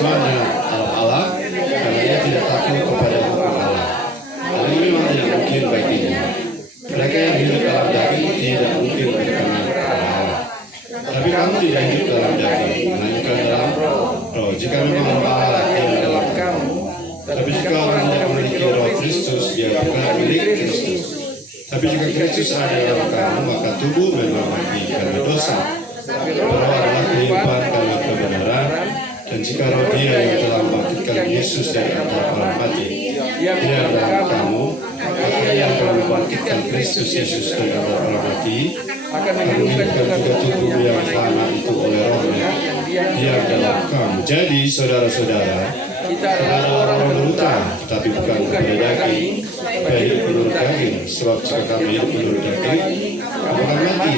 tuannya Allah, karena ia tidak takut kepada hukum Allah. Hal ini memang tidak mungkin baginya. Mereka yang hidup dalam daging tidak mungkin berkenan kepada Allah. Tapi kamu tidak hidup dalam daging, melainkan dalam roh. Jika memang roh Allah yang dalam kamu, tapi jika orang tidak memiliki roh Kristus, dia bukan milik Kristus. Tapi jika Kristus ada dalam kamu, maka tubuh memang mati karena dosa. Roh adalah kehidupan karena kebenaran. Dan jika roh dia yang telah membangkitkan Yesus dari antara orang mati, dia dalam kamu, maka ia akan membangkitkan Kristus Yesus dari antara orang mati, akan menghidupkan juga tubuh yang fana itu oleh rohnya, dia dalam kamu. Jadi saudara-saudara, kita adalah orang berhutang, tetapi bukan kepada daging, supaya hidup menurut daging. Sebab jika kami hidup menurut daging, kamu akan mati.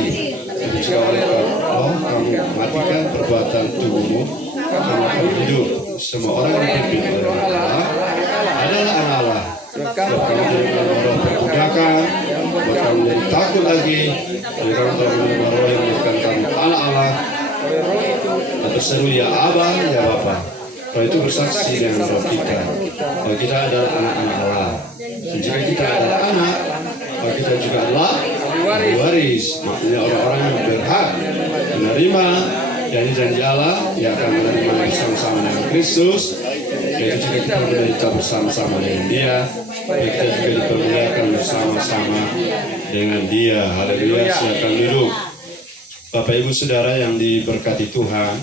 Tapi jika oleh roh kamu matikan perbuatan tubuhmu, kamu akan hidup. Semua orang yang dipimpin oleh Allah adalah anak Allah. Sebab kamu tidak roh perbudakan, buat kamu menjadi takut lagi. Jadi kamu telah menerima roh yang menjadikan kamu anak Allah. Atau seru ya Abah, ya Bapa. Roh itu bersaksi dengan roh kita bahwa kita adalah anak-anak Allah. Dan jika kita adalah anak, bahwa kita juga adalah waris. Maknanya orang-orang yang berhak menerima janji-janji Allah yang akan menerima bersama-sama dengan Kristus. Yaitu jika kita menderita bersama-sama dengan Dia, kita juga dipermuliakan bersama-sama dengan Dia. Haleluya. Silakan duduk. Bapak Ibu Saudara yang diberkati Tuhan,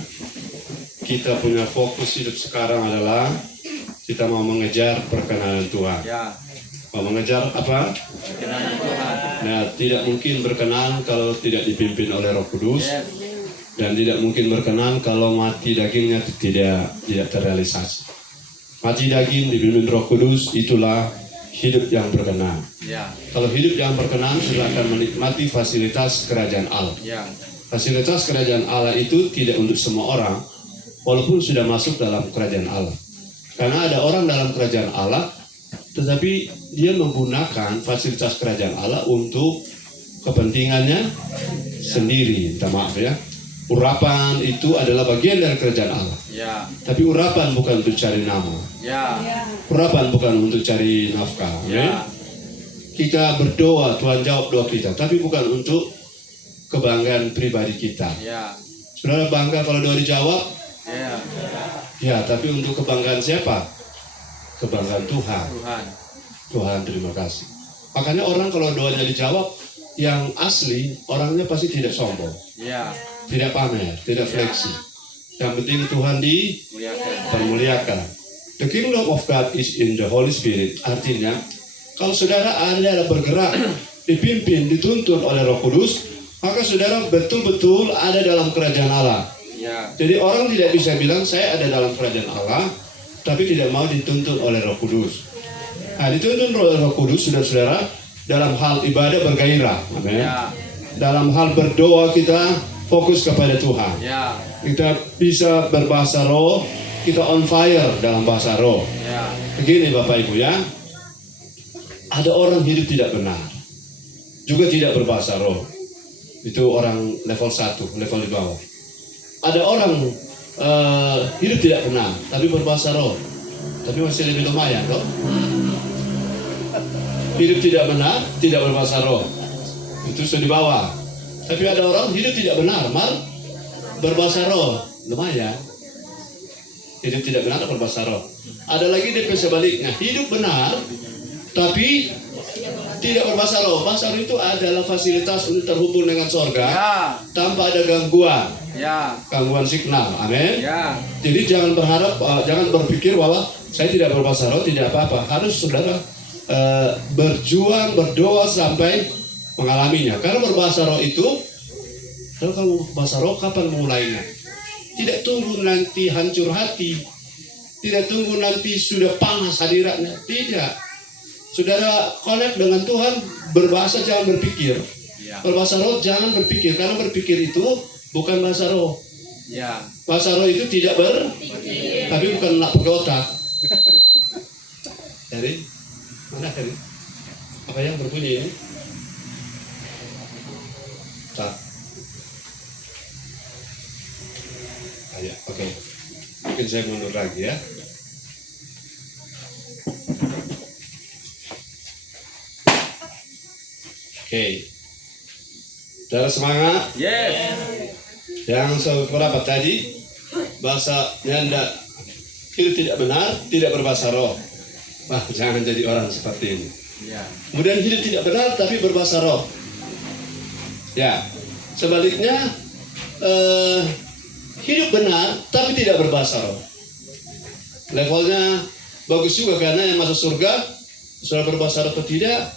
kita punya fokus hidup sekarang adalah kita mau mengejar perkenanan Tuhan. Mau mengejar apa? Perkenanan Tuhan. Nah, tidak mungkin berkenan kalau tidak dipimpin oleh Roh Kudus, dan tidak mungkin berkenan kalau mati dagingnya tidak terrealisasi. Mati daging dipimpin Roh Kudus, itulah hidup yang berkenan. Kalau hidup yang berkenan sudah akan menikmati fasilitas kerajaan Allah. Fasilitas kerajaan Allah itu tidak untuk semua orang, walaupun sudah masuk dalam kerajaan Allah. Karena ada orang dalam kerajaan Allah, tetapi dia menggunakan fasilitas kerajaan Allah untuk kepentingannya sendiri. Minta maaf ya. Urapan itu adalah bagian dari kerajaan Allah. Tapi urapan bukan untuk cari nama. Urapan bukan untuk cari nafkah. Kita berdoa, Tuhan jawab doa kita, tapi bukan untuk kebanggaan pribadi kita. Saudara bangga kalau doa dijawab? Ya, tapi untuk kebanggaan siapa? Kebanggaan Tuhan. Tuhan, terima kasih. Makanya orang kalau doanya dijawab, yang asli orangnya pasti tidak sombong, tidak pamer, tidak fleksi. Yang penting Tuhan dipermuliakan. The kingdom of God is in the Holy Spirit. Artinya, kalau saudara ada bergerak, dipimpin, dituntun oleh Roh Kudus, maka saudara betul-betul ada dalam kerajaan Allah. Jadi orang tidak bisa bilang saya ada dalam kerajaan Allah, tapi tidak mau dituntun oleh Roh Kudus. Nah, dituntun oleh Roh Kudus, saudara-saudara, dalam hal ibadah bergairah. Amin. Dalam hal berdoa kita fokus kepada Tuhan. Kita bisa berbahasa roh, kita on fire dalam bahasa roh. Begini Bapak Ibu ya, ada orang hidup tidak benar, juga tidak berbahasa roh. Itu orang level 1, level di bawah. Ada orang hidup tidak benar, tapi berbahasa roh, tapi masih lebih lumayan dong. Hidup tidak benar, tidak berbahasa roh, itu sudah di bawah. Tapi ada orang hidup tidak benar, berbahasa roh, lumayan. Hidup tidak benar, berbahasa roh. Ada lagi DP sebaliknya, hidup benar, tapi tidak berbahasa roh. Bahasa roh itu adalah fasilitas untuk terhubung dengan sorga tanpa ada gangguan, gangguan signal. Amin. Jadi jangan berharap, jangan berpikir bahwa saya tidak berbahasa roh, tidak apa-apa. Harus saudara berjuang, berdoa sampai mengalaminya. Karena berbahasa roh itu, kalau kamu berbahasa roh, kapan mulainya? Tidak tunggu nanti hancur hati, tidak tunggu nanti sudah panas hadiratnya. Tidak. Saudara connect dengan Tuhan, berbahasa jangan berpikir. Berbahasa roh jangan berpikir, karena berpikir itu bukan bahasa roh. Bahasa roh itu tidak tapi bukan nak pakai otak. Dari mana tadi? Apa yang berbunyi ini? Tak. Oke. mungkin saya mundur lagi ya. Oke. Saudara semangat? Yes. Yang seberapa tadi? Bahasanya hidup tidak benar, tidak berbahasa roh. Wah, jangan jadi orang seperti ini. Ya. Kemudian hidup tidak benar tapi berbahasa roh. Ya, sebaliknya hidup benar tapi tidak berbahasa roh. Levelnya bagus juga karena yang masuk surga sudah berbahasa roh atau tidak,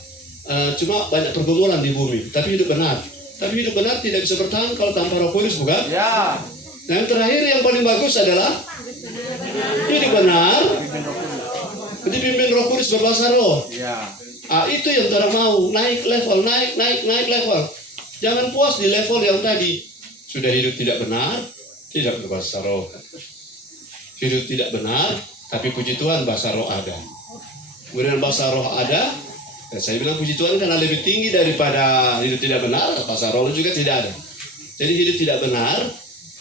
cuma banyak pergumulan di bumi. Tapi hidup benar. Tapi hidup benar tidak bisa bertahan kalau tanpa Roh Kudus, bukan? Ya. Nah, yang terakhir yang paling bagus adalah hidup benar dipimpin Roh Kudus berbahasa roh. Ya. Itu yang kita mau, naik level, naik level. Jangan puas di level yang tadi. Sudah hidup tidak benar, tidak berbahasa roh. Hidup tidak benar, tapi puji Tuhan bahasa roh ada. Kemudian bahasa roh ada. Saya bilang puji Tuhan karena lebih tinggi daripada hidup tidak benar, bahasa roh juga tidak ada. Jadi hidup tidak benar,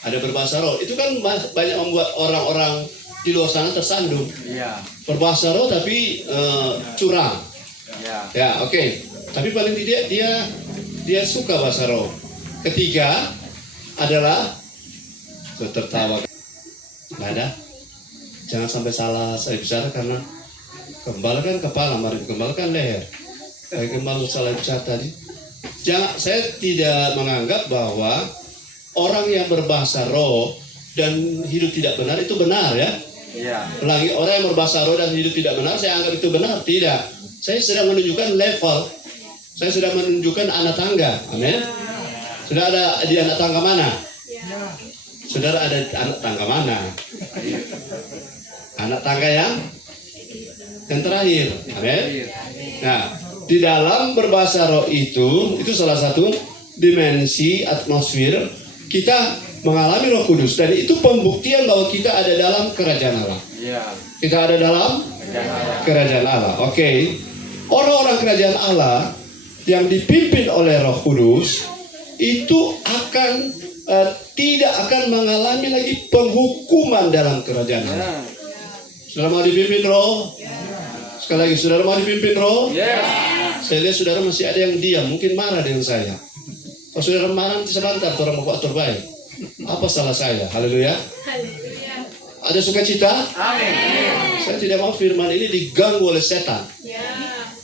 ada berbahasa roh. Itu kan banyak membuat orang-orang di luar sana tersandung. Ya. Berbahasa roh tapi curang. Ya. Ya, oke. Tapi paling tidak dia suka bahasa roh. Ketiga adalah tertawa. Nggak ada. Jangan sampai salah saya bicara karena kembal kan kepala, mari kembal kan leher. Kembal salah bicara tadi. Saya tidak menganggap bahwa orang yang berbahasa roh dan hidup tidak benar itu benar ya. Ya. Lagi orang yang berbahasa roh dan hidup tidak benar, saya anggap itu benar. Tidak. Saya sedang menunjukkan level. Saya sudah menunjukkan anak tangga. Amin. Sudah ada di anak tangga mana? Saudara ada di anak tangga mana? Anak tangga yang terakhir. Amin. Nah, di dalam berbahasa roh itu salah satu dimensi atmosfer kita mengalami Roh Kudus dan itu pembuktian bahwa kita ada dalam kerajaan Allah. Ya. Kita ada dalam kerajaan Allah. Oke. Orang-orang kerajaan Allah yang dipimpin oleh Roh Kudus itu akan tidak akan mengalami lagi penghukuman dalam kerajaan Allah. Saudara mau dipimpin roh? Sekali lagi, saudara mau dipimpin roh? Saya lihat saudara masih ada yang diam, mungkin marah dengan saya. Kalau saudara marah, nanti sebentar, orang mau terbaik. Apa salah saya? Haleluya. Ada sukacita? Amin. Saya tidak mau firman ini diganggu oleh setan.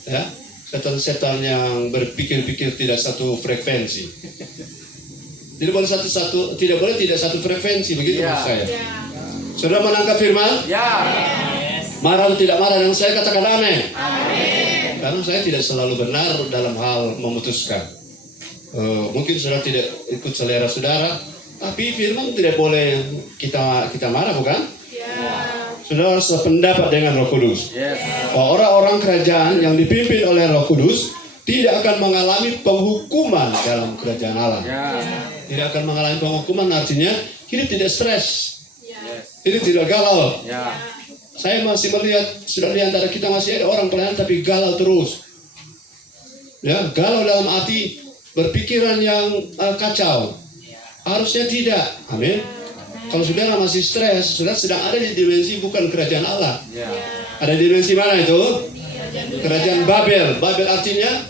Ya, setan-setan yang berpikir-pikir tidak satu frekuensi. Tidak boleh tidak satu frekuensi, begitu maksud saya. Saudara menangkap firman? Ya. Marah atau tidak marah dengan saya, katakan amin. Amin. Karena saya tidak selalu benar dalam hal memutuskan. Mungkin saudara tidak ikut selera saudara, tapi firman tidak boleh kita marah, bukan? Ya. Saudara harus sependapat dengan Roh Kudus. Yes. Orang-orang kerajaan yang dipimpin oleh Roh Kudus tidak akan mengalami penghukuman dalam kerajaan Allah. Ya. Tidak akan mengalami penghukuman, artinya hidup tidak stres. Hidup tidak galau. Ya. Saya masih melihat, sudah di antara kita masih ada orang pelayan tapi galau terus. Ya, galau dalam arti berpikiran yang kacau. Harusnya tidak. Amin. Kalau saudara masih stres, saudara sedang ada di dimensi bukan kerajaan Allah. Ya. Ada di dimensi mana itu? Kerajaan Babel. Babel artinya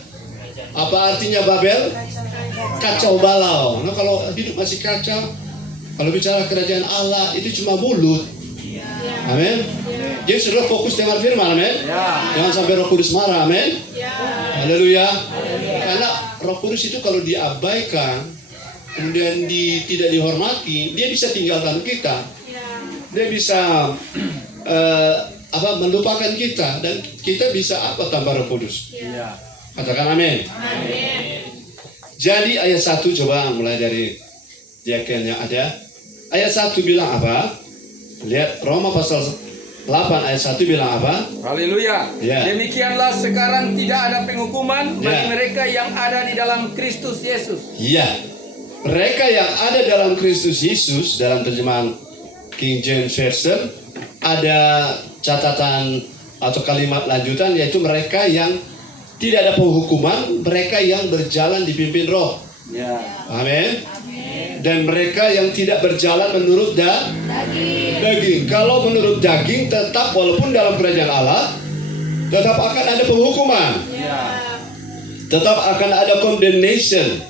apa artinya Babel? Kacau balau. Nah, kalau hidup masih kacau, kalau bicara kerajaan Allah itu cuma mulut. Amin. Jadi sudah fokus dengan firman, amin. Jangan sampai Roh Kudus marah, amin. Haleluya. Karena Roh Kudus itu kalau diabaikan, kemudian tidak dihormati, dia bisa tinggalkan kita. Dia bisa melupakan kita dan kita bisa tanpa Roh Kudus. Katakan amin. Jadi ayat 1 coba mulai dari diaken yang ada. Ayat 1 bilang apa? Lihat Roma pasal 8 ayat 1 bilang apa? Haleluya. Ya. Demikianlah sekarang tidak ada penghukuman bagi mereka yang ada di dalam Kristus Yesus. Iya. Mereka yang ada dalam Kristus Yesus, dalam terjemahan King James Version ada catatan atau kalimat lanjutan, yaitu mereka yang tidak ada penghukuman, mereka yang berjalan dipimpin Roh. Ya. Amin. dan mereka yang tidak berjalan menurut daging. Kalau menurut daging, tetap walaupun dalam kerajaan Allah, tetap akan ada penghukuman. Tetap akan ada condemnation,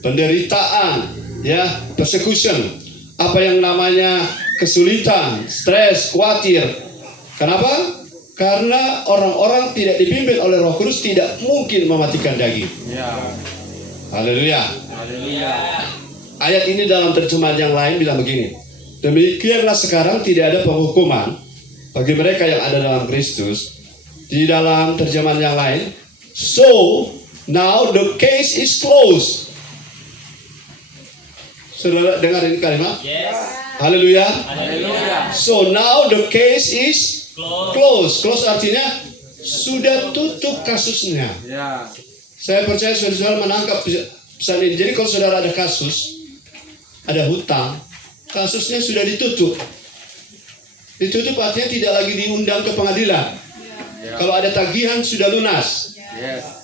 penderitaan, ya, persecution. Apa yang namanya kesulitan, stres, khawatir. Kenapa? Karena orang-orang tidak dipimpin oleh Roh Kudus tidak mungkin mematikan daging. Haleluya. Ayat ini dalam terjemahan yang lain bilang begini. Demikianlah sekarang tidak ada penghukuman bagi mereka yang ada dalam Kristus. Di dalam terjemahan yang lain, so now the case is closed. Saudara dengar ini kalimat? Haleluya. So now the case is closed. Close artinya sudah tutup kasusnya. Saya percaya saudara menangkap pesan ini. Jadi kalau saudara ada kasus, ada hutang, kasusnya sudah ditutup. Ditutup artinya tidak lagi diundang ke pengadilan. Kalau ada tagihan sudah lunas.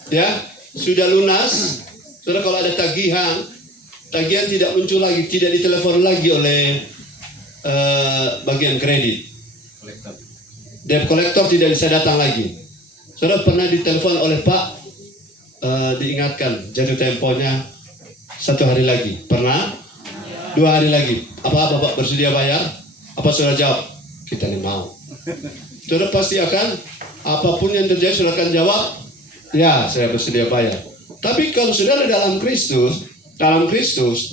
Ya, sudah lunas. Saudara kalau ada tagihan tidak muncul lagi, tidak ditelepon lagi oleh bagian kredit. Debt collector tidak bisa datang lagi. Saudara pernah ditelepon oleh Pak, diingatkan jatuh temponya 1 hari lagi. Pernah? 2 hari lagi. Apa Bapak bersedia bayar? Apa saudara jawab? Kita ini mau. Saudara pasti akan, apapun yang terjadi saudara akan jawab, ya saya bersedia bayar. Tapi kalau saudara dalam Kristus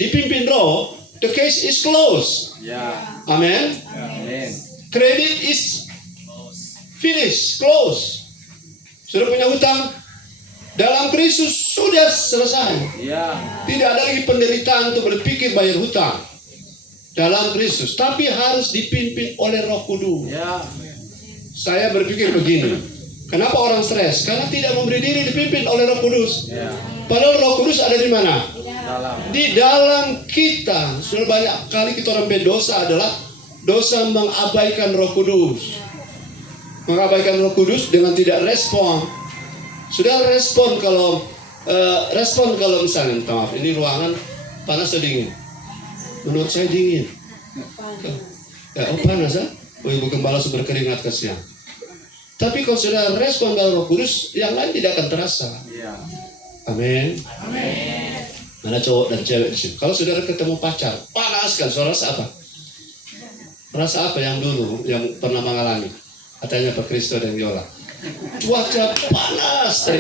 dipimpin Roh, the case is closed. Amen. Credit is finished, close. Sudah punya hutang dalam Kristus sudah selesai. Tidak ada lagi penderitaan untuk berpikir bayar hutang dalam Kristus, tapi harus dipimpin oleh Roh Kudus. Saya berpikir begini, kenapa orang stres? Karena tidak memberi diri dipimpin oleh Roh Kudus. Padahal Roh Kudus ada di mana? Di dalam kita. Sudah banyak kali kita orang berdosa adalah dosa mengabaikan Roh Kudus. Mengabaikan Roh Kudus dengan tidak respon. Sudah respon kalau misalnya, minta maaf, ini ruangan panas atau dingin? Menurut saya dingin. Ya, panas ya? Ibu Gembala berkeringat kasihan. Tapi kalau sudah respon dalam Roh Kudus, yang lain tidak akan terasa. Amin. Mana cowok dan cewek di sini? Kalau saudara ketemu pacar, panas kan? Saudara rasa apa? Rasa apa yang dulu, yang pernah mengalami? Katanya Pak Kristo dan Yola. Cuaca panas,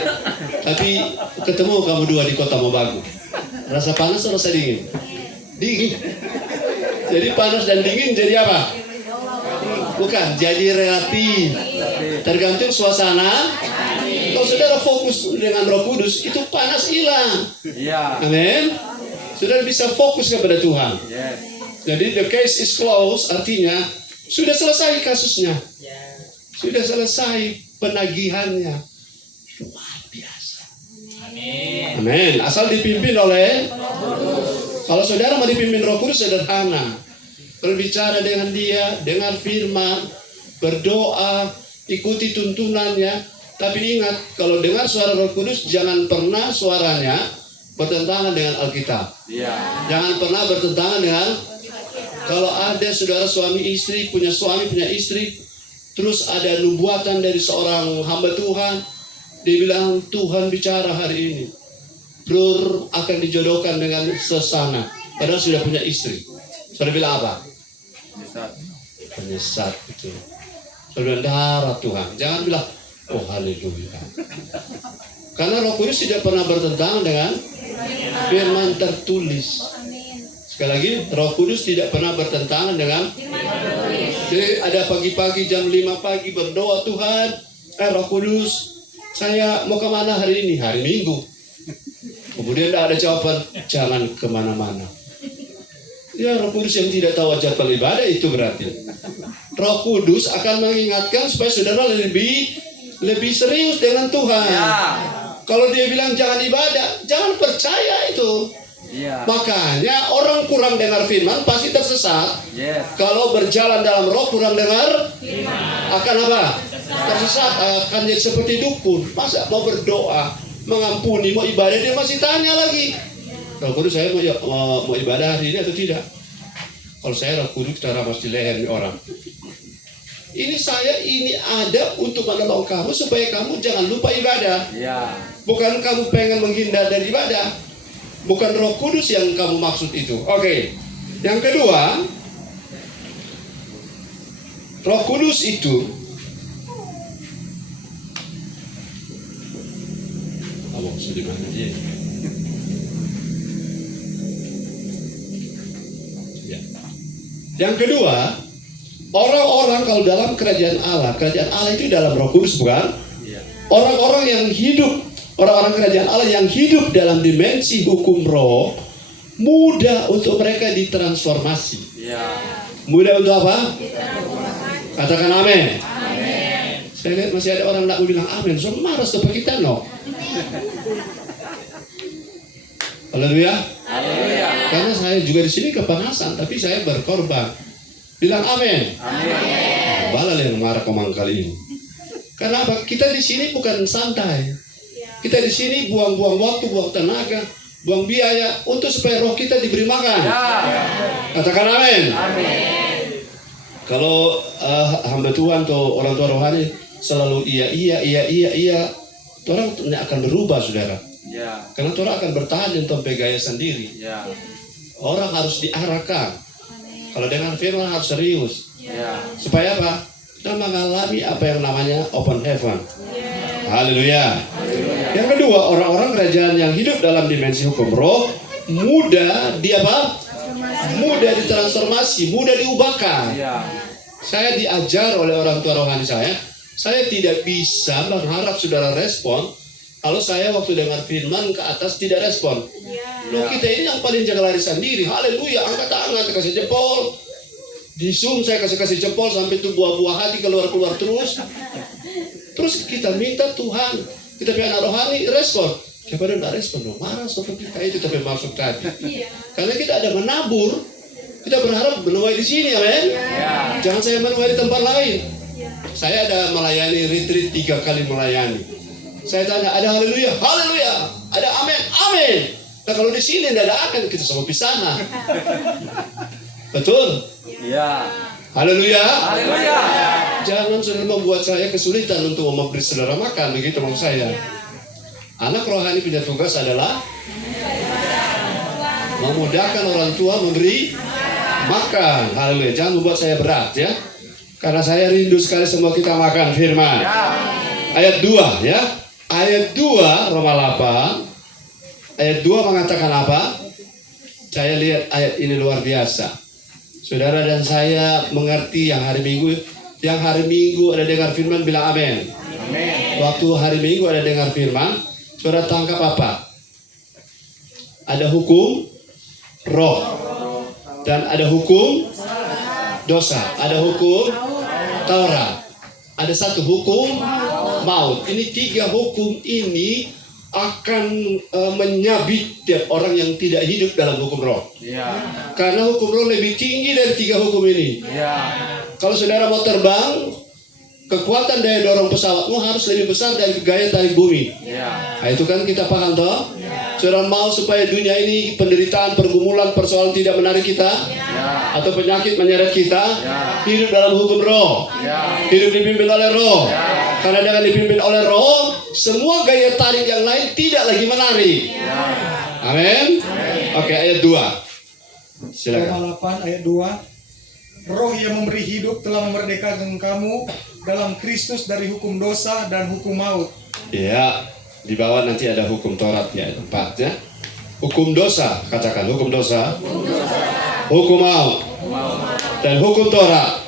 tapi ketemu kamu dua di kota Mobagu. Rasa panas atau rasa dingin? Dingin. Jadi panas dan dingin jadi apa? Bukan, jadi relatif. Tergantung suasana. Kalau saudara fokus dengan Roh Kudus, itu panas hilang. Amin. Saudara bisa fokus kepada Tuhan. Jadi the case is closed, artinya sudah selesai kasusnya. Sudah selesai penagihannya. Luar biasa. Amin. Asal dipimpin oleh, kalau saudara mau dipimpin Roh Kudus sederhana. Berbicara dengan dia, dengar firman, berdoa, ikuti tuntunannya. Tapi ingat, kalau dengar suara Roh Kudus, jangan pernah suaranya bertentangan dengan Alkitab. Jangan pernah bertentangan dengan, kalau ada saudara suami istri, punya istri, terus ada nubuatan dari seorang hamba Tuhan, dia bilang, Tuhan bicara hari ini, Brur akan dijodohkan dengan sesana, padahal sudah punya istri. Saudara bilang apa? Penyesat itu. Saudara darah Tuhan. Jangan bilang, oh haleluya. Karena Roh Kudus tidak pernah bertentangan dengan firman tertulis. Sekali lagi, Roh Kudus tidak pernah bertentangan dengan. Jadi ada pagi-pagi jam 5 pagi berdoa, Tuhan, Roh Kudus, saya mau kemana hari ini? Hari Minggu. Kemudian ada jawaban, jangan kemana-mana. Ya, Roh Kudus yang tidak tahu jadwal ibadah itu berarti. Roh Kudus akan mengingatkan supaya saudara lebih serius dengan Tuhan. Kalau dia bilang jangan ibadah, jangan percaya itu. Makanya orang kurang dengar firman pasti tersesat. Kalau berjalan dalam Roh kurang dengar, akan apa? Tersesat, akan jadi seperti dukun. Masa mau berdoa, mengampuni, mau ibadah, dia masih tanya lagi. Roh Kudus saya mau ibadah hari ini atau tidak? Kalau saya Roh Kudus cara mesti leher orang. Ini ada untuk menolong kamu supaya kamu jangan lupa ibadah. Ya. Bukan kamu pengen menghindar dari ibadah. Bukan Roh Kudus yang kamu maksud itu. Oke. Yang kedua, Roh Kudus itu Yang kedua, orang-orang kalau dalam kerajaan Allah itu dalam Roh Kudus, bukan? Orang-orang yang hidup, orang-orang kerajaan Allah yang hidup dalam dimensi hukum roh, mudah untuk mereka ditransformasi. Mudah untuk apa? Katakan amin. Saya lihat masih ada orang tidak mau bilang amin, so marah seperti kita, no. Haleluya. Karena saya juga di sini kepanasan, tapi saya berkorban. Bilang amin. Balal yang marah kemang kali ini. Karena apa? Kita di sini bukan santai. Kita di sini buang-buang waktu, buang tenaga, buang biaya untuk supaya roh kita diberi makan. Katakan amin. Kalau hamba Tuhan atau orang tua rohani selalu iya, orang tidak akan berubah, saudara. Karena orang akan bertahan sampai gaya sendiri. Orang harus diarahkan. Kalau dengan firman harus serius. Supaya apa? Kita mengalami apa yang namanya open heaven. Haleluya. Yang kedua, orang-orang kerajaan yang hidup dalam dimensi hukum roh mudah mudah ditransformasi, mudah diubahkan. Saya diajar oleh orang tua rohani saya tidak bisa berharap saudara respon kalau saya waktu dengar firman ke atas tidak respon. Loh, kita ini yang paling jaga larisan diri. Haleluya, angkat tangan, kasih jempol. Di Zoom saya kasih jempol sampai itu buah-buah hati keluar terus. Terus kita minta Tuhan, kita punya anak rohani respon. Siapa yang tidak respon? Marah seperti kita itu tapi masuk tadi. Karena kita ada menabur, kita berharap menuai di sini, amin. Jangan saya menuai di tempat lain. Saya ada melayani retreat 3 kali melayani. Saya tanya, ada haleluya? Haleluya. Ada amin? Amin. Nah kalau di sini tidak ada akan, kita sama pisana. Betul? Haleluya. Jangan saudara membuat saya kesulitan untuk memberi saudara makan, begitu maksud saya. Anak rohani punya tugas adalah memudahkan orang tua memberi makan. Haleluya. Jangan membuat saya berat, ya. Karena saya rindu sekali semua kita makan firman. Ayat 2, ya. Ayat 2 Roma 8. Ayat 2 mengatakan apa? Saya lihat ayat ini luar biasa. Saudara dan saya mengerti yang hari Minggu ada dengar firman bilang amin. Waktu hari Minggu ada dengar firman, saudara tangkap apa? Ada hukum roh dan ada hukum dosa, ada hukum Taurat, ada satu hukum maut. Ini 3 hukum ini akan menyabit tiap orang yang tidak hidup dalam hukum roh. Karena hukum roh lebih tinggi dari 3 hukum ini. Kalau saudara mau terbang, kekuatan daya dorong pesawatmu harus lebih besar dari gaya tarik bumi. Nah, itu kan kita paham toh? Saudara mau supaya dunia ini penderitaan, pergumulan, persoalan tidak menarik kita, atau penyakit menyeret kita, hidup dalam hukum roh, hidup dipimpin oleh roh. Karena dengan dipimpin oleh roh, semua gaya tarik yang lain tidak lagi menarik. Amin. Oke, ayat 2. Silakan. Roma 8 ayat 2. Roh yang memberi hidup telah memerdekakan kamu dalam Kristus dari hukum dosa dan hukum maut. Ya, di bawah nanti ada hukum Taurat ya, 4 ya. Hukum dosa, katakan hukum dosa. Hukum maut. Dan hukum Taurat.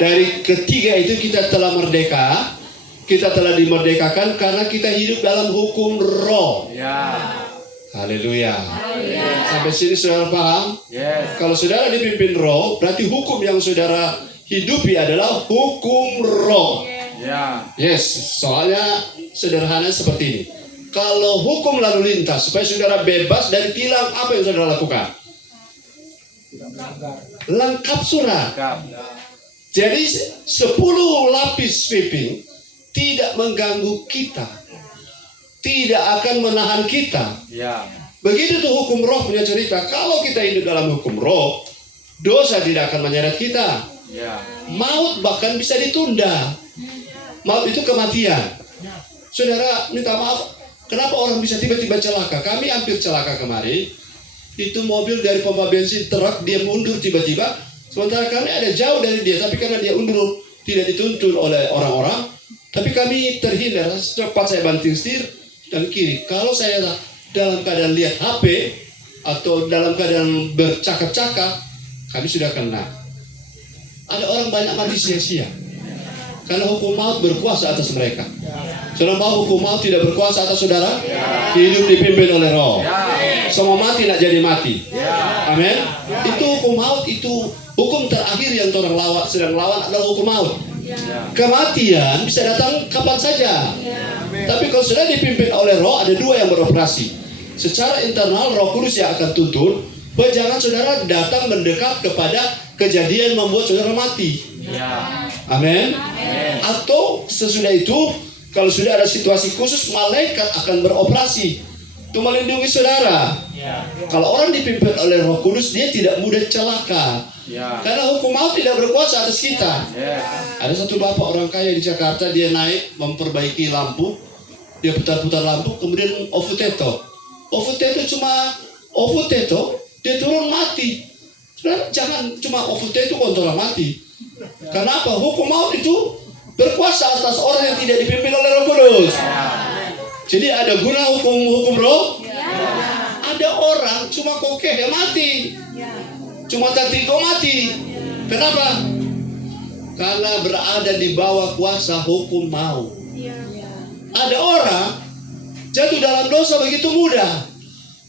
Dari ketiga itu kita telah merdeka. Kita telah dimerdekakan karena kita hidup dalam hukum roh. Haleluya. Sampai sini saudara paham? Kalau saudara dipimpin roh, berarti hukum yang saudara hidupi adalah hukum roh. Yes, soalnya sederhana seperti ini. Kalau hukum lalu lintas supaya saudara bebas dari tilang, apa yang saudara lakukan? Lengkap surat. Jadi 10 lapis sweeping tidak mengganggu kita, tidak akan menahan kita. Begitu tuh hukum roh punya cerita. Kalau kita hidup dalam hukum roh, dosa tidak akan menyeret kita. Maut bahkan bisa ditunda. Maut itu kematian. Saudara, minta maaf, kenapa orang bisa tiba-tiba celaka? Kami hampir celaka kemarin. Itu mobil dari pompa bensin, truk, dia mundur tiba-tiba. Sementara kami ada jauh dari dia, tapi karena dia undur, tidak dituntun oleh orang-orang. Tapi kami terhindar, cepat saya banting setir dan kiri. Kalau saya dalam keadaan lihat HP atau dalam keadaan bercakap-cakap, kami sudah kena. Ada orang banyak mati sia-sia karena hukum maut berkuasa atas mereka. Saudara mau hukum maut tidak berkuasa atas saudara? Hidup dipimpin oleh roh. Semua mati nak jadi mati. Amin. Itu hukum maut, itu hukum terakhir yang orang sedang lawan adalah hukum maut. Kematian bisa datang kapan saja. Tapi kalau sudah dipimpin oleh roh, ada dua yang beroperasi. Secara internal roh kudus yang akan tuntun, bahwa jangan saudara datang mendekat kepada kejadian membuat saudara mati. Amin. Atau sesudah itu, kalau sudah ada situasi khusus, malaikat akan beroperasi untuk melindungi saudara. Kalau orang dipimpin oleh roh kudus, dia tidak mudah celaka. Karena hukum maut tidak berkuasa atas kita. Ada satu bapak orang kaya di Jakarta, dia naik memperbaiki lampu, dia putar-putar lampu, kemudian ofuteto. Ofuteto cuma ofuteto, dia turun mati. Saudara, jangan cuma ofuteto kontrol mati. Kenapa? Hukum maut itu berkuasa atas orang yang tidak dipimpin oleh Roh Kudus. Jadi ada guna hukum roh? Ada orang cuma kokeh yang mati. Cuma tertigo mati. Kenapa? Karena berada di bawah kuasa hukum maut. Ada orang jatuh dalam dosa begitu mudah.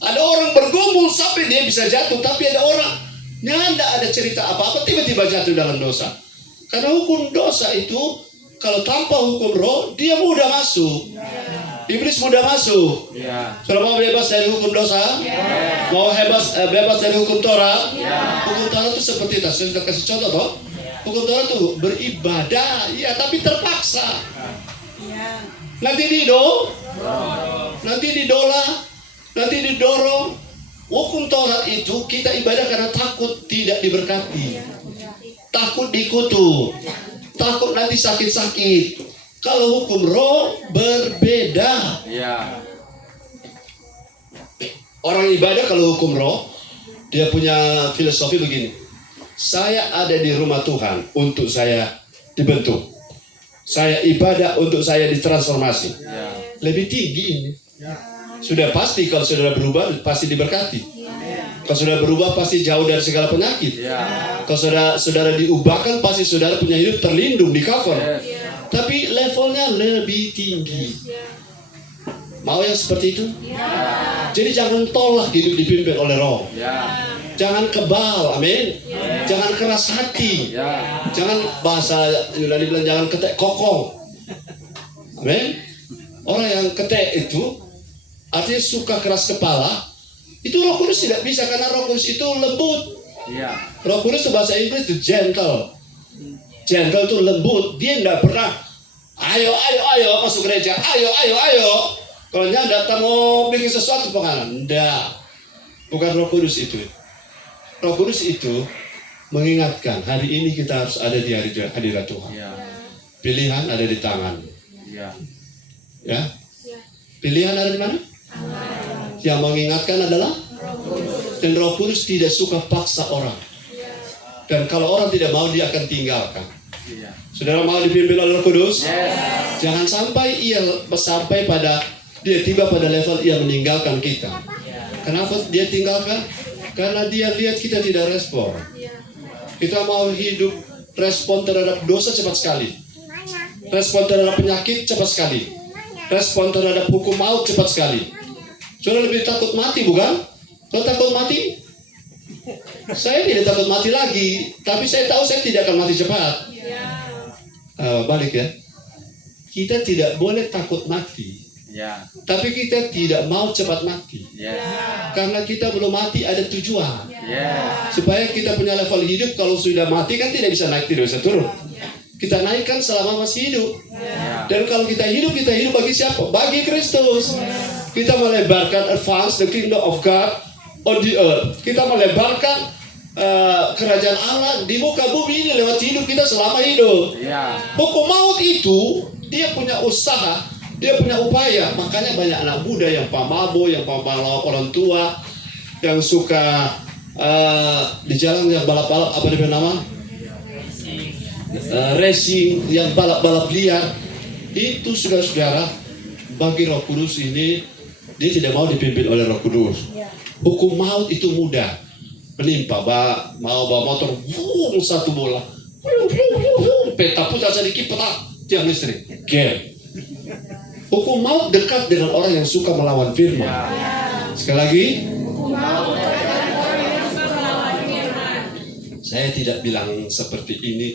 Ada orang bergumul sampai dia bisa jatuh. Tapi ada orang tidak ada cerita apa-apa tiba-tiba jatuh dalam dosa. Karena hukum dosa itu kalau tanpa hukum roh dia mudah masuk. Iblis mudah masuk. Sudah mau bebas dari hukum dosa? Mau bebas dari hukum Torah? Hukum Torah itu seperti itu. Saya kasih contoh toh. Hukum Torah itu beribadah, ya tapi terpaksa. Nanti didola, nanti didorong. Hukum Torah itu kita ibadah karena takut tidak diberkati, takut dikutuk, takut nanti sakit-sakit. Kalau hukum roh berbeda. Orang ibadah kalau hukum roh, dia punya filosofi begini. Saya ada di rumah Tuhan untuk saya dibentuk. Saya ibadah untuk saya ditransformasi. Lebih tinggi ini. Sudah pasti kalau saudara berubah pasti diberkati. Kalau saudara berubah pasti jauh dari segala penyakit. Kalau saudara diubahkan pasti saudara punya hidup terlindung, di cover. Tapi levelnya lebih tinggi. Mau yang seperti itu? Jadi jangan tolak hidup dipimpin oleh roh. Jangan kebal, amin. Jangan keras hati. Jangan bahasa Yunani bilang jangan ketek kokong. Amin. Orang yang ketek itu artinya suka keras kepala. Itu Roh Kudus tidak bisa karena Roh Kudus itu lembut. Roh Kudus itu bahasa Inggris itu gentle. Gentle itu lembut. Dia tidak pernah ayo masuk gereja. Ayo. Kalau datang mau bikin sesuatu pengalaman. Tidak. Bukan Roh Kudus itu. Roh Kudus itu mengingatkan hari ini kita harus ada di hadirat Tuhan. Pilihan ada di tangan. Ya. Pilihan ada di mana? Yang mengingatkan adalah dan Roh Kudus tidak suka paksa orang. Dan kalau orang tidak mau dia akan tinggalkan. Saudara mau dipimpin oleh Roh Kudus? Jangan sampai dia tiba pada level ia meninggalkan kita. Kenapa dia tinggalkan? Karena dia lihat kita tidak respon. Kita mau hidup respon terhadap dosa cepat sekali. Respon terhadap penyakit cepat sekali. Respon terhadap hukum maut cepat sekali. Saudara lebih takut mati bukan? Kalau takut mati, saya tidak takut mati lagi. Tapi saya tahu saya tidak akan mati cepat. Balik ya. Kita tidak boleh takut mati. Tapi kita tidak mau cepat mati. Karena kita belum mati ada tujuan. Supaya kita punya level hidup. Kalau sudah mati kan tidak bisa naik, tidak bisa turun. Kita naikkan selama masih hidup. Dan kalau kita hidup bagi siapa? Bagi Kristus. Kita melebarkan advance the kingdom of God on the earth. Kita melebarkan kerajaan Allah di muka bumi ini lewat hidup kita selama hidup. Ya. Hukum maut itu dia punya usaha, dia punya upaya. Makanya banyak anak muda yang pamabo, yang pembalap orang tua, yang suka di jalan yang balap-balap, apa dia nama? Racing, yang balap-balap liar. Itu saudara-saudara, bagi Roh Kudus ini dia tidak mau dipimpin oleh Roh Kudus. Hukum maut itu mudah menimpa. Mau bawa motor, satu bola, peta putar sedikit, petak tiang listrik. Hukum maut dekat dengan orang yang suka melawan firman. Sekali lagi, saya tidak bilang seperti ini.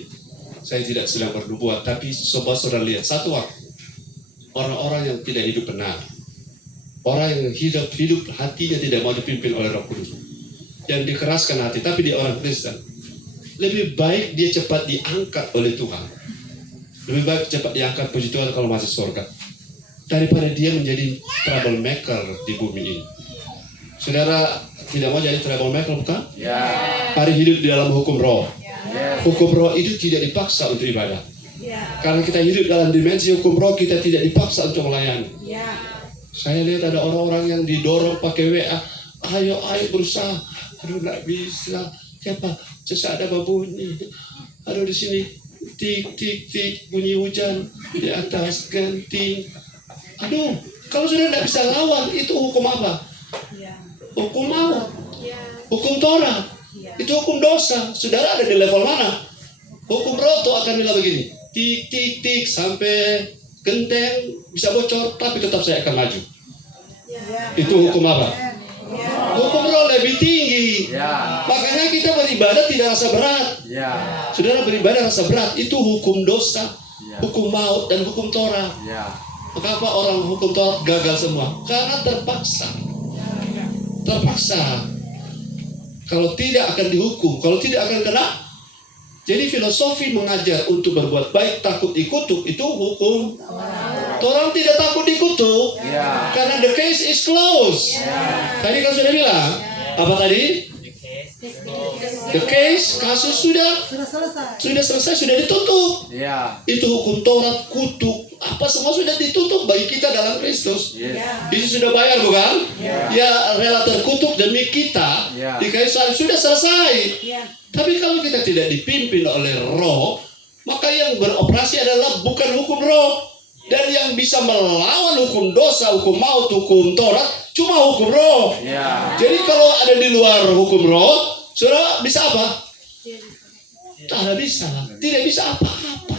Saya tidak sedang bernubuat, tapi saudara lihat satu waktu orang-orang yang tidak hidup benar, orang yang hidup hatinya tidak mau dipimpin oleh Roh Kudus, yang dikeraskan hati, tapi dia orang Kristen, lebih baik dia cepat diangkat oleh Tuhan, lebih baik cepat diangkat, puji Tuhan, kalau masih surga, daripada dia menjadi troublemaker di bumi ini. Saudara tidak mau jadi troublemaker, bukan? Ya. Mari hidup di dalam hukum roh. Yes. Hukum roh itu tidak dipaksa untuk ibadah. Karena kita hidup dalam dimensi hukum roh, kita tidak dipaksa untuk melayani. Saya lihat ada orang-orang yang didorong pakai WA, ayo berusaha, aduh nggak bisa, siapa sesak ada bunyi, aduh di sini tik tik tik bunyi hujan di atas genting, aduh kalau sudah nggak bisa lawan, itu hukum apa? Hukum maut, hukum Torah, itu hukum dosa. Saudara ada di level mana? Hukum roh itu akan bilang begini, tik tik tik sampai genteng bisa bocor, tapi tetap saya akan maju. Itu hukum apa? Hukum roh lebih tinggi. Makanya kita beribadah tidak rasa berat. Saudara beribadah rasa berat, itu hukum dosa, hukum maut dan hukum Torah. Maka apa orang hukum Torah gagal semua? Karena terpaksa. Kalau tidak akan dihukum, kalau tidak akan kena. Jadi filosofi mengajar untuk berbuat baik takut dikutuk, itu hukum. Orang tidak takut dikutuk karena the case is closed. Tadi kan sudah bilang apa tadi? The case, kasus sudah selesai, sudah ditutup. Itu hukum Taurat, kutuk, apa semua sudah ditutup bagi kita dalam Kristus. Itu sudah bayar, bukan? Ya rela terkutuk demi kita di kayu salib, sudah selesai. Tapi kalau kita tidak dipimpin oleh roh, maka yang beroperasi adalah bukan hukum roh. Dan yang bisa melawan hukum dosa, hukum maut, hukum Taurat, cuma hukum roh. Jadi kalau ada di luar hukum roh, saudara bisa apa? Tidak bisa. Tidak bisa apa-apa.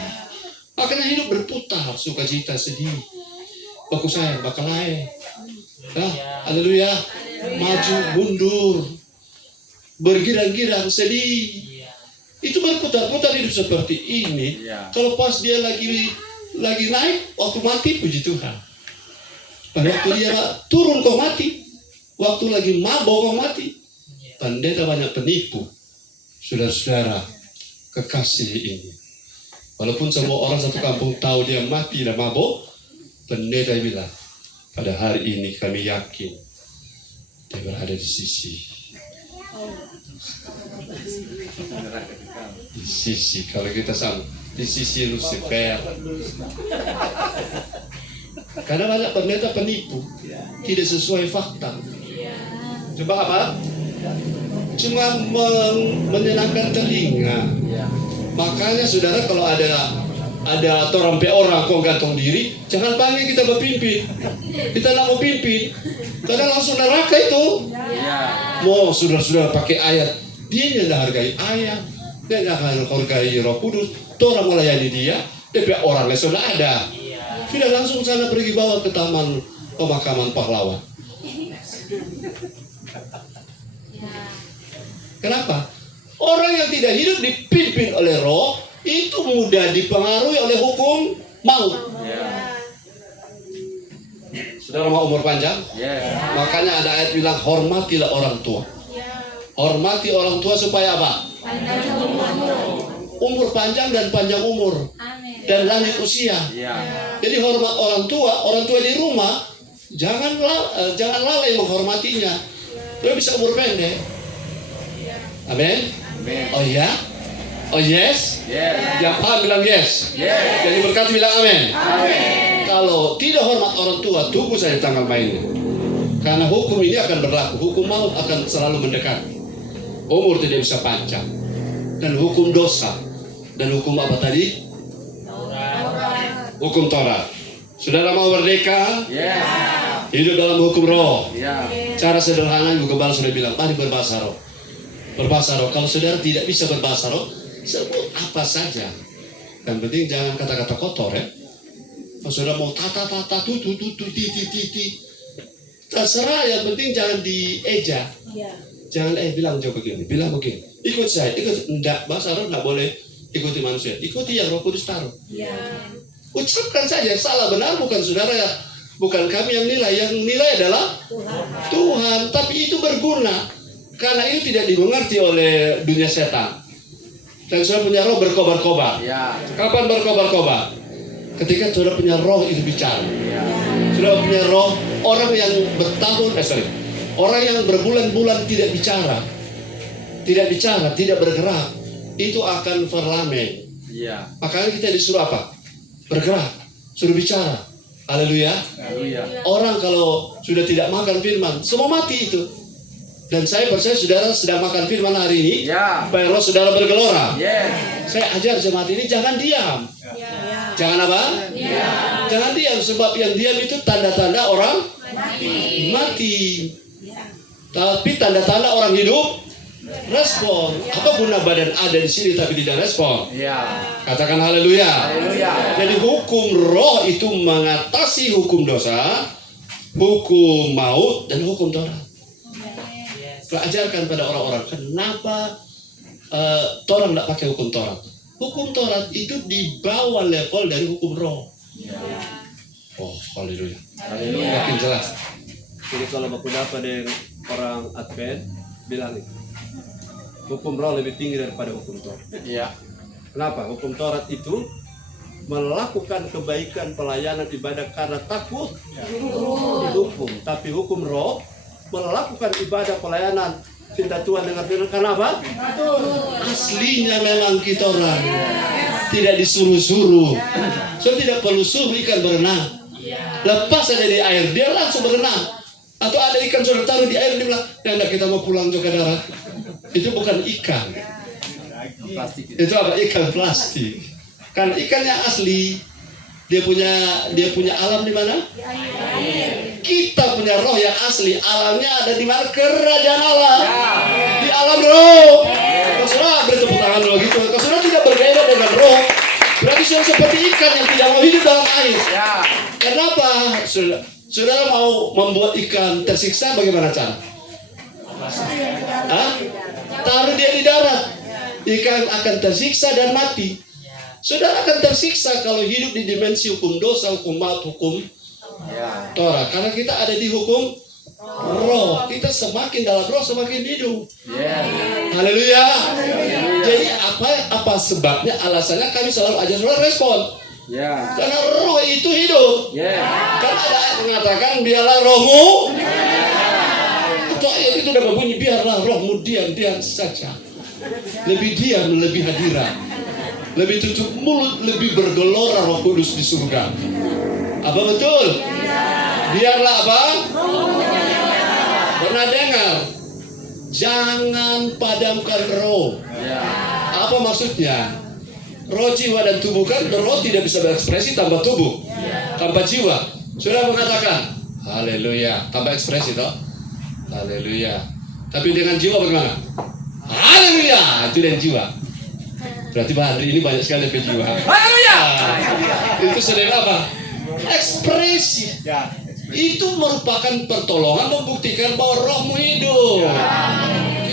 Makanya hidup berputar, sukacita, sedih, baku sayang, bakalae. Haleluya. Maju, mundur, bergirang-girang, sedih. Itu berputar-putar hidup seperti ini. Kalau pas dia lagi naik, waktu mati, puji Tuhan. Waktu dia turun kau mati. Waktu lagi mabok kau mati. Pendeta banyak penipu. Saudara-saudara, kekasih ini. Walaupun semua orang satu kampung tahu dia mati dan mabok, pendeta bilang, pada hari ini kami yakin dia berada di sisi. Di sisi, kalau kita sama, di sisi Lucifer. Karena banyak pendeta penipu, tidak sesuai fakta. Coba apa? Cuma menyenangkan telinga. Makanya saudara, kalau ada torang pe orang kau gantung diri, jangan panggil kita berpimpin. Kita nak mau pimpin, karena langsung neraka itu. Mau saudara-saudara pakai ayat, dia tidak hargai ayat, dia tidak hargai Roh Kudus. Torang melayani dia, tapi orangnya sudah ada. Sudah langsung sana pergi bawa ke taman pemakaman pahlawan. Kenapa? Orang yang tidak hidup dipimpin oleh roh itu mudah dipengaruhi oleh hukum maut. Saudara mau umur panjang? Makanya ada ayat bilang hormatilah orang tua. Hormati orang tua supaya apa? Umur panjang dan panjang umur. Dan lanjut usia. Jadi hormat orang tua di rumah Jangan lalai menghormatinya. Dia bisa umur pendek. Amin. Oh iya? Oh yes? Yang paham bilang yes. Jadi berkati bilang amin. Kalau tidak hormat orang tua, tunggu saja tanggal mainnya. Karena hukum ini akan berlaku. Hukum maut akan selalu mendekati. Umur tidak bisa panjang. Dan hukum dosa. Dan hukum apa tadi? Hukum Taurat. Saudara mau merdeka? Hidup dalam hukum roh. Cara sederhana juga Gembala sudah bilang, mari berbahasa roh. Berbahasa roh. Kalau saudara tidak bisa berbahasa roh, sebut apa saja. Yang penting jangan kata-kata kotor ya. Kalau saudara mau tata titi, terserah. Yang penting jangan dieja. Jangan bilang jauh begini, bilang begini. Ikut saya, enggak, bahasa roh enggak boleh ikuti manusia. Ikuti yang Roh Kudus taruh. Ucapkan saja, salah benar bukan saudara ya. Bukan kami yang nilai. Yang nilai adalah Tuhan. Tapi itu berguna. Karena itu tidak dimengerti oleh dunia setan. Dan saudara punya roh berkobar-kobar. Kapan berkobar-kobar? Ketika saudara punya roh itu bicara. Saudara punya roh, orang yang orang yang berbulan-bulan tidak bicara, tidak bergerak, itu akan verlamen. Makanya kita disuruh apa? Bergerak, suruh bicara. Haleluya. Orang kalau sudah tidak makan firman, semua mati itu. Dan saya percaya saudara sedang makan firman hari ini, supaya roh saudara bergelora. Saya ajar jemaat ini jangan diam. Jangan apa? Jangan diam, sebab yang diam itu tanda-tanda orang mati. Tapi tanda-tanda orang hidup respon. Apa guna badan ada di sini tapi tidak respon? Katakan haleluya. Jadi hukum roh itu mengatasi hukum dosa, hukum maut, dan hukum Taurat. Ajarkan pada orang-orang kenapa Taurat tidak pakai hukum Taurat. Hukum Taurat itu di bawah level dari hukum roh. Oh, haleluya. Makin jelas. Jadi kalau aku dapat dari orang Advent bilang itu, hukum roh lebih tinggi daripada hukum Taurat. Kenapa? Hukum Taurat itu melakukan kebaikan, pelayanan, ibadah karena takut dihukum. Tapi hukum roh melakukan ibadah, pelayanan, cinta Tuhan dengan firman karena apa? Aslinya memang kita orang tidak disuruh-suruh. So tidak perlu suruh ikan berenang. Lepas ada di air, dia langsung berenang. Atau ada ikan sudah taruh di air, dia bilang, "Ya kita mau pulang ke darat." Itu bukan ikan. Itu apa? Ikan plastik. Kan ikannya asli. Dia punya alam di mana? Kita punya roh yang asli. Alamnya ada di mana? Kerajaan Allah. Di alam roh. Kalau saudara beri tepuk tangan dulu gitu. Kalau saudara tidak berbeda dengan roh, berarti saudara seperti ikan yang tidak mau hidup dalam air. Kenapa? Saudara mau membuat ikan tersiksa bagaimana cara? Taruh dia di darat. Ikan akan tersiksa dan mati. Saudara akan tersiksa kalau hidup di dimensi hukum dosa, hukum maut, hukum Taurat. Karena kita ada di hukum roh. Kita semakin dalam roh semakin hidup. Haleluya. Jadi apa sebabnya? Alasannya kami selalu ajar saudara respon. Karena roh itu hidup. Kan ada ayat mengatakan biarlah rohmu. Itu ayat itu udah berbunyi biarlah rohmu diam saja. Lebih diam, lebih hadirat. Lebih tutup mulut, lebih bergelora Roh Kudus di surga. Apa betul? Biarlah apa? Pernah dengar? Jangan padamkan roh. Apa maksudnya? Roh, jiwa, dan tubuh kan roh tidak bisa berekspresi tanpa tubuh, tanpa jiwa. Sudah mengatakan, haleluya, tanpa ekspresi toh? Haleluya. Tapi dengan jiwa bagaimana? Haleluya, itu dengan jiwa. Berarti hari ini banyak sekali jiwa. Haleluya. Itu sedang apa? Ekspresi. Itu merupakan pertolongan membuktikan bahwa rohmu hidup.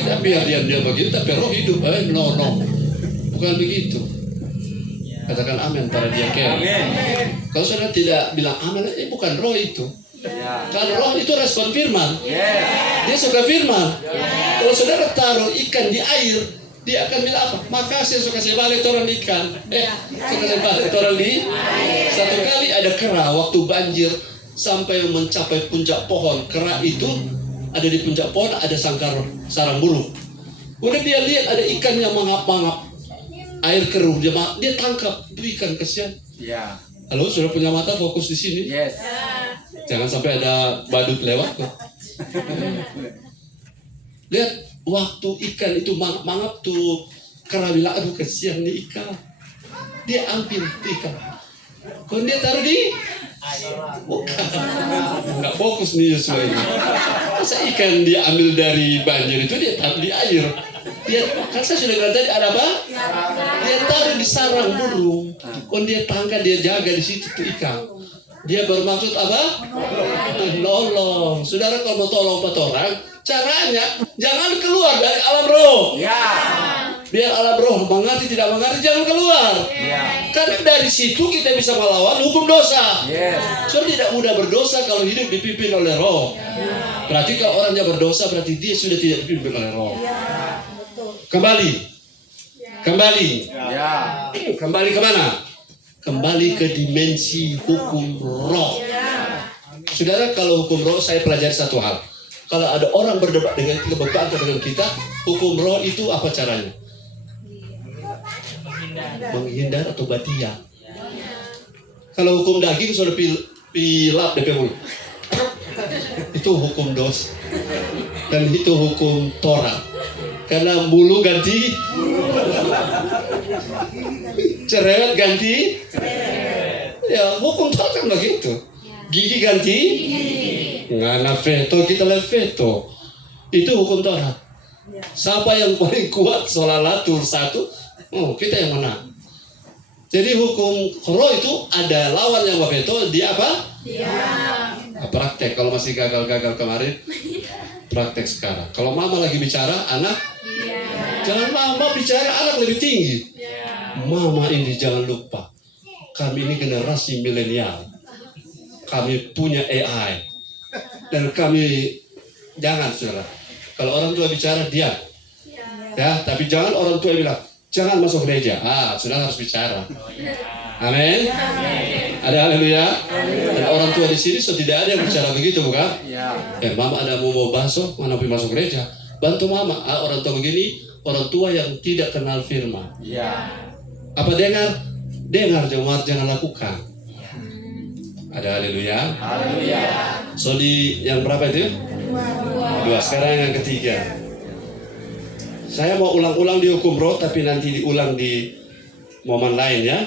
Tidak biar dia begitu, tapi roh hidup. No. Bukan begitu. Katakan amin pada dia Ken. Kalau saudara tidak bilang amin, bukan roh itu. Karena roh itu respon firman. Dia suka firman. Kalau saudara taruh ikan di air, dia akan bilang apa? Makasih suka saya balik orang ikan. Suka saya balik orang di. Satu kali ada kera waktu banjir, sampai mencapai puncak pohon kera itu. Ada di puncak pohon ada sarang burung. Udah dia lihat ada ikan yang mangap-mangap, air keruh, dia tangkap itu ikan, kesian. Ya. Halo, sudah punya mata, fokus di sini. Yes. Jangan sampai ada badut lewat kok. Lihat waktu ikan itu mangap tuh, kera bilang, aduh kesian nih ikan. Dia ambil ikan. Kok dia taruh di? Bukan. Nggak fokus nih Yosua ini. Masa ikan dia ambil dari banjir itu dia taruh di air. Dia, kan saya sudah bilang tadi ada apa? Dia taruh di sarang burung. Kon dia tangkap, dia jaga di situ tuh ikan. Dia bermaksud apa? Nolong. Saudara kalau mau tolong orang, caranya jangan keluar dari alam roh. Ya. Biar alam roh mengerti tidak mengerti, jangan keluar. Ya. Karena dari situ kita bisa melawan hukum dosa. Yes. So tidak mudah berdosa kalau hidup dipimpin oleh roh. Berarti kalau orangnya berdosa berarti dia sudah tidak dipimpin oleh roh. Kembali. Ya. Kembali kemana? Kembali ke dimensi hukum roh. Saudara, kalau hukum roh saya pelajari satu hal. Kalau ada orang berdebat dengan kita, berbantah dengan kita, hukum roh itu apa caranya? Menghindar atau batia. Kalau hukum daging sudah pilap DP mulut. Itu hukum dos. Dan itu hukum Torah. Karena bulu ganti cerewet ganti. Ya, hukum Torah kan begitu. Gigi ganti ngana veto, kita lihat veto. Itu hukum Torah. Siapa yang paling kuat solalatur satu, kita yang menang. Jadi hukum roh itu ada lawan yang veto, dia apa? Praktek. Kalau masih gagal-gagal kemarin, praktek sekarang. Kalau mama lagi bicara, anak jangan mama bicara, anak lebih tinggi. Mama ini jangan lupa, kami ini generasi milenial. Kami punya AI. Dan kami, jangan saudara. Kalau orang tua bicara, diam. Ya, tapi jangan orang tua bilang, jangan masuk gereja. Sudah harus bicara. Amin. Ada haleluya. Dan orang tua di sini so tidak ada yang bicara begitu, bukan? Mama ada mau bakso, mana pergi masuk gereja? Bantu mama. Orang tua begini, orang tua yang tidak kenal firman. Apa dengar? Dengar, jangan lakukan. Ada haleluya. So di yang berapa itu? Dua. Sekarang yang ketiga. Saya mau ulang-ulang di hukum roh, tapi nanti diulang di momen lain ya.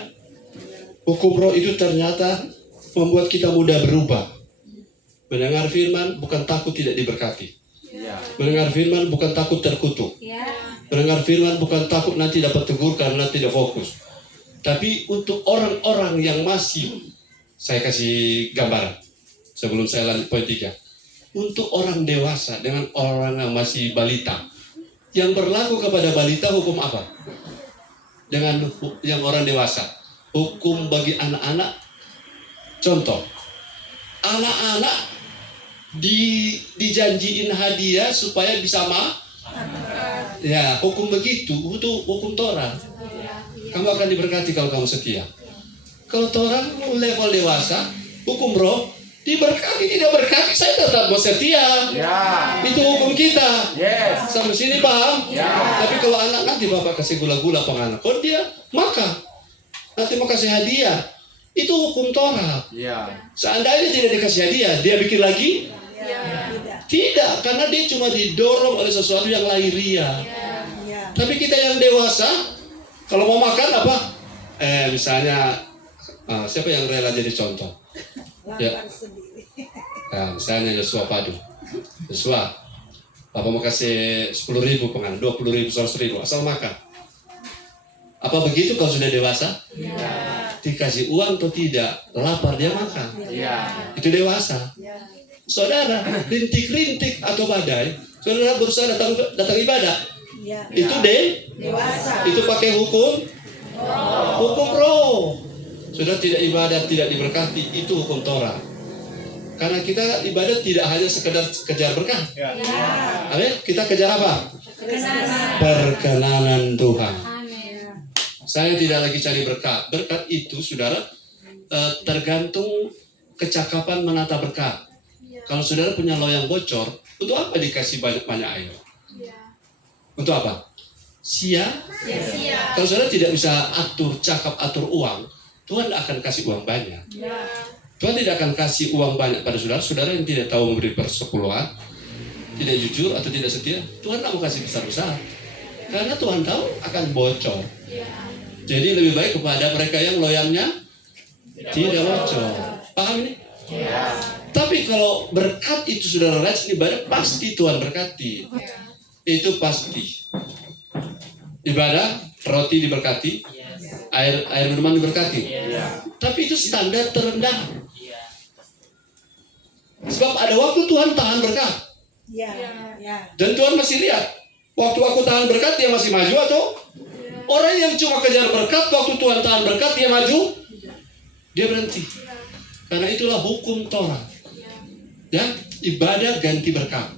Hukum roh itu ternyata membuat kita mudah berubah. Mendengar firman bukan takut tidak diberkati. Mendengar firman bukan takut terkutuk. Mendengar firman bukan takut nanti dapat tegur karena tidak fokus. Tapi untuk orang-orang yang masih, saya kasih gambaran sebelum saya lanjut poin 3. Untuk orang dewasa dengan orang yang masih balita, yang berlaku kepada balita hukum apa? Dengan yang orang dewasa, hukum bagi anak-anak. Contoh, anak-anak dijanjiin hadiah supaya bisa ya, hukum begitu, itu hukum Torah. Kamu akan diberkati kalau kamu setia. Kalau Torah level dewasa, hukum roh, diberkati tidak berkati, saya tetap mau setia. Itu hukum kita. Sampai sini paham? Tapi kalau anak nanti bapak kasih gula-gula penganak, kalau dia makan, nanti mau kasih hadiah, itu hukum Torah. Seandainya tidak dikasih hadiah, dia bikin lagi? Tidak, karena dia cuma didorong oleh sesuatu yang lahiriah. Tapi kita yang dewasa, kalau mau makan apa? Misalnya, siapa yang rela jadi contoh? Ya. Nah, misalnya Yosua padu. Yosua, Bapak mau kasih 10.000 penganan, 20.000, 100.000, asal makan. Apa begitu kalau sudah dewasa? Dikasih uang atau tidak, lapar dia makan. Itu dewasa. Saudara, rintik-rintik atau badai, saudara berusaha datang ibadah. Itu dewasa. Itu pakai hukum roh. Sudah tidak ibadah, tidak diberkati, itu hukum Torah. Karena kita ibadah tidak hanya sekedar kejar berkah. Amin. Kita kejar apa? Perkenanan Tuhan. Saya tidak lagi cari berkat. Berkat itu, saudara, tergantung kecakapan menata berkat. Kalau saudara punya loyang bocor, untuk apa dikasih banyak-banyak air? Untuk apa? Kalau saudara tidak bisa atur cakap, atur uang, Tuhan akan kasih uang banyak. Tuhan tidak akan kasih uang banyak pada saudara yang tidak tahu memberi persepuluhan, tidak jujur atau tidak setia. Tuhan tidak mau kasih besar-besar, karena Tuhan tahu akan bocor. Jadi lebih baik kepada mereka yang loyangnya tidak bocor. Paham ini? Tapi kalau berkat itu saudara rajin ibadah, pasti Tuhan berkati. Itu pasti. Ibadah, roti diberkati, air minuman diberkati. Tapi itu standar terendah. Sebab ada waktu Tuhan tahan berkat. Dan Tuhan masih lihat, waktu aku tahan berkat dia masih maju atau orang yang cuma kejar berkat, waktu Tuhan tahan berkat dia maju, dia berhenti. Karena itulah hukum Torah. Ya, ibadah ganti berkat,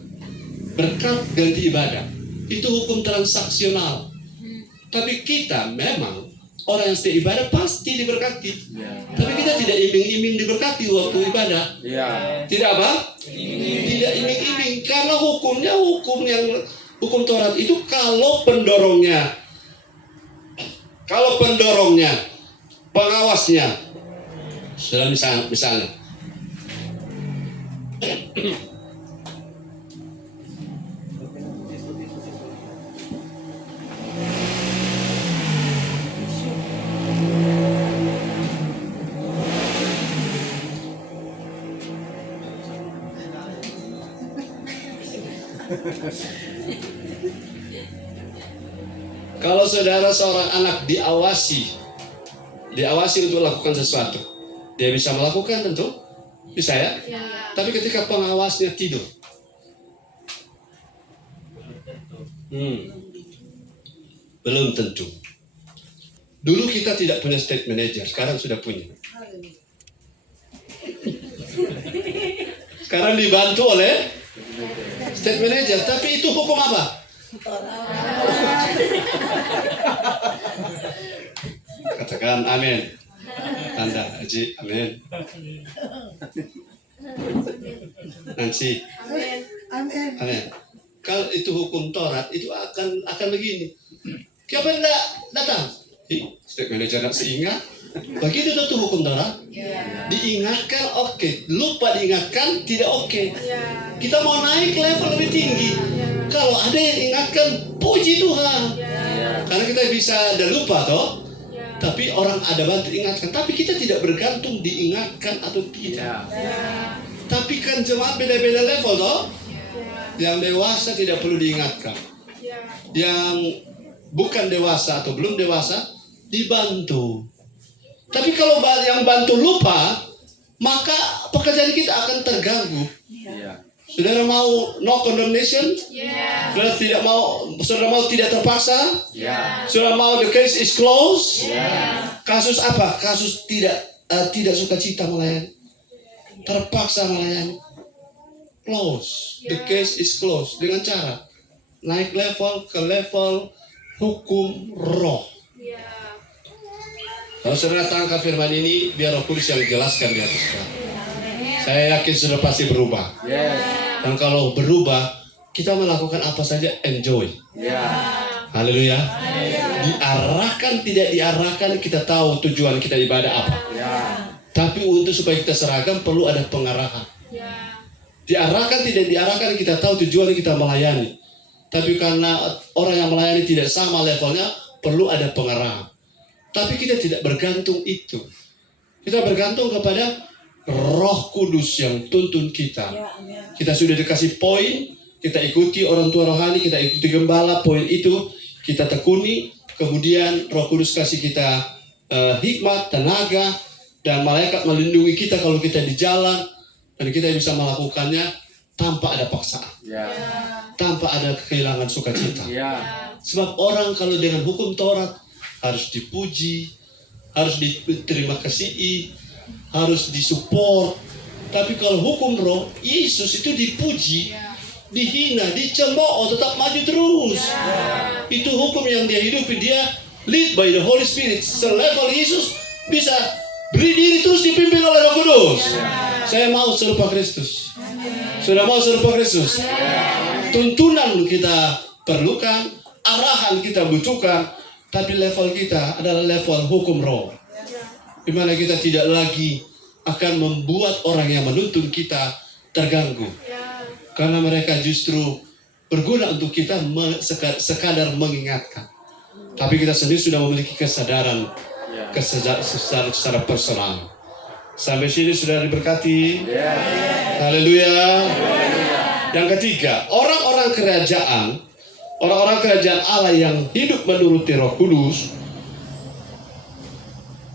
berkat ganti ibadah. Itu hukum transaksional. Tapi kita memang orang yang setia ibadah pasti diberkati. Tapi kita tidak iming-iming diberkati waktu ibadah. Tidak apa? Tidak iming-iming. Karena hukumnya hukum Taurat itu kalau pendorongnya, pengawasnya, dalam misalnya. Kalau saudara seorang anak diawasi untuk melakukan sesuatu, dia bisa melakukan tentu, bisa ya. Tapi ketika pengawasnya tidur, belum tentu. Dulu kita tidak punya state manager, sekarang sudah punya. Sekarang dibantu oleh state manager, tapi itu hukum apa? Katakan amin. Tanda Haji, amin. Nancy, amin. Kalau itu hukum Taurat, itu akan begini. Siapa tidak datang? State manager tidak seingat. Begitu tentu hukum Taurat. Diingatkan oke, lupa diingatkan tidak oke. Kita mau naik level lebih tinggi. Kalau ada yang ingatkan, puji Tuhan. Karena kita bisa ada lupa toh. Tapi orang ada bantu ingatkan. Tapi kita tidak bergantung diingatkan atau tidak. Tapi kan jemaat beda-beda level toh. Yang dewasa tidak perlu diingatkan. Yang bukan dewasa atau belum dewasa dibantu. Tapi kalau yang bantu lupa, maka pekerjaan kita akan terganggu. Saudara mau no condemnation? Saudara mau tidak terpaksa? Saudara mau the case is closed? Kasus apa? Kasus tidak sukacita melayani, terpaksa melayani. Close. The case is closed. Dengan cara naik level ke level hukum roh. Kalau saudara tangkap firman ini, biar Roh Kudus yang jelaskan di atas kita. Saya yakin sudah pasti berubah. Dan kalau berubah, kita melakukan apa saja enjoy. Haleluya. Diarahkan tidak diarahkan, kita tahu tujuan kita ibadah apa. Tapi untuk supaya kita seragam perlu ada pengarahan. Diarahkan tidak diarahkan, kita tahu tujuan kita melayani. Tapi karena orang yang melayani tidak sama levelnya, perlu ada pengarahan. Tapi kita tidak bergantung itu. Kita bergantung kepada Roh Kudus yang tuntun kita. Kita sudah dikasih poin, kita ikuti orang tua rohani, kita ikuti gembala, poin itu kita tekuni. Kemudian Roh Kudus kasih kita hikmat, tenaga, dan malaikat melindungi kita kalau kita di jalan. Dan kita bisa melakukannya tanpa ada paksaan, tanpa ada kehilangan sukacita. Sebab orang kalau dengan hukum Taurat harus dipuji, harus diterima kasih, harus disupport. Tapi kalau hukum roh, Yesus itu dipuji, dihina, dicemooh, tetap maju terus. Itu hukum yang dia hidupi, dia lead by the Holy Spirit. Selevel Yesus bisa Beri diri terus dipimpin oleh Roh Kudus. Saya mau serupa Kristus. Sudah mau serupa Kristus? Tuntunan kita perlukan, arahan kita butuhkan, tapi level kita adalah level hukum roh. Di mana kita tidak lagi akan membuat orang yang menuntun kita terganggu. Karena mereka justru berguna untuk kita sekadar mengingatkan. Tapi kita sendiri sudah memiliki kesadaran secara personal. Sampai sini sudah diberkati. Haleluya. Yang ketiga, orang-orang kerajaan Allah yang hidup menuruti Roh Kudus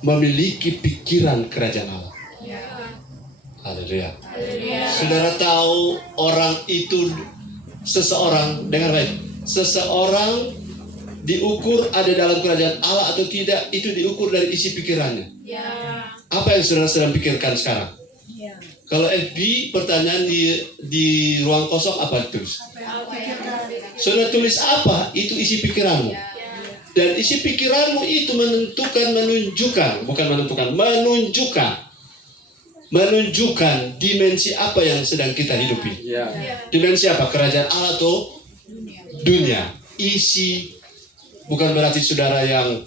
memiliki pikiran kerajaan Allah. Haleluya. Saudara tahu orang itu seseorang, dengar baik, seseorang diukur ada dalam kerajaan Allah atau tidak, itu diukur dari isi pikirannya. Apa yang saudara sedang pikirkan sekarang? Kalau FB pertanyaan di ruang kosong apa tulis? Saudara tulis apa? Itu isi pikiranmu. Dan isi pikiranmu itu menunjukkan dimensi apa yang sedang kita hidupi. Dimensi apa? Kerajaan Allah atau dunia? Isi. Bukan berarti saudara yang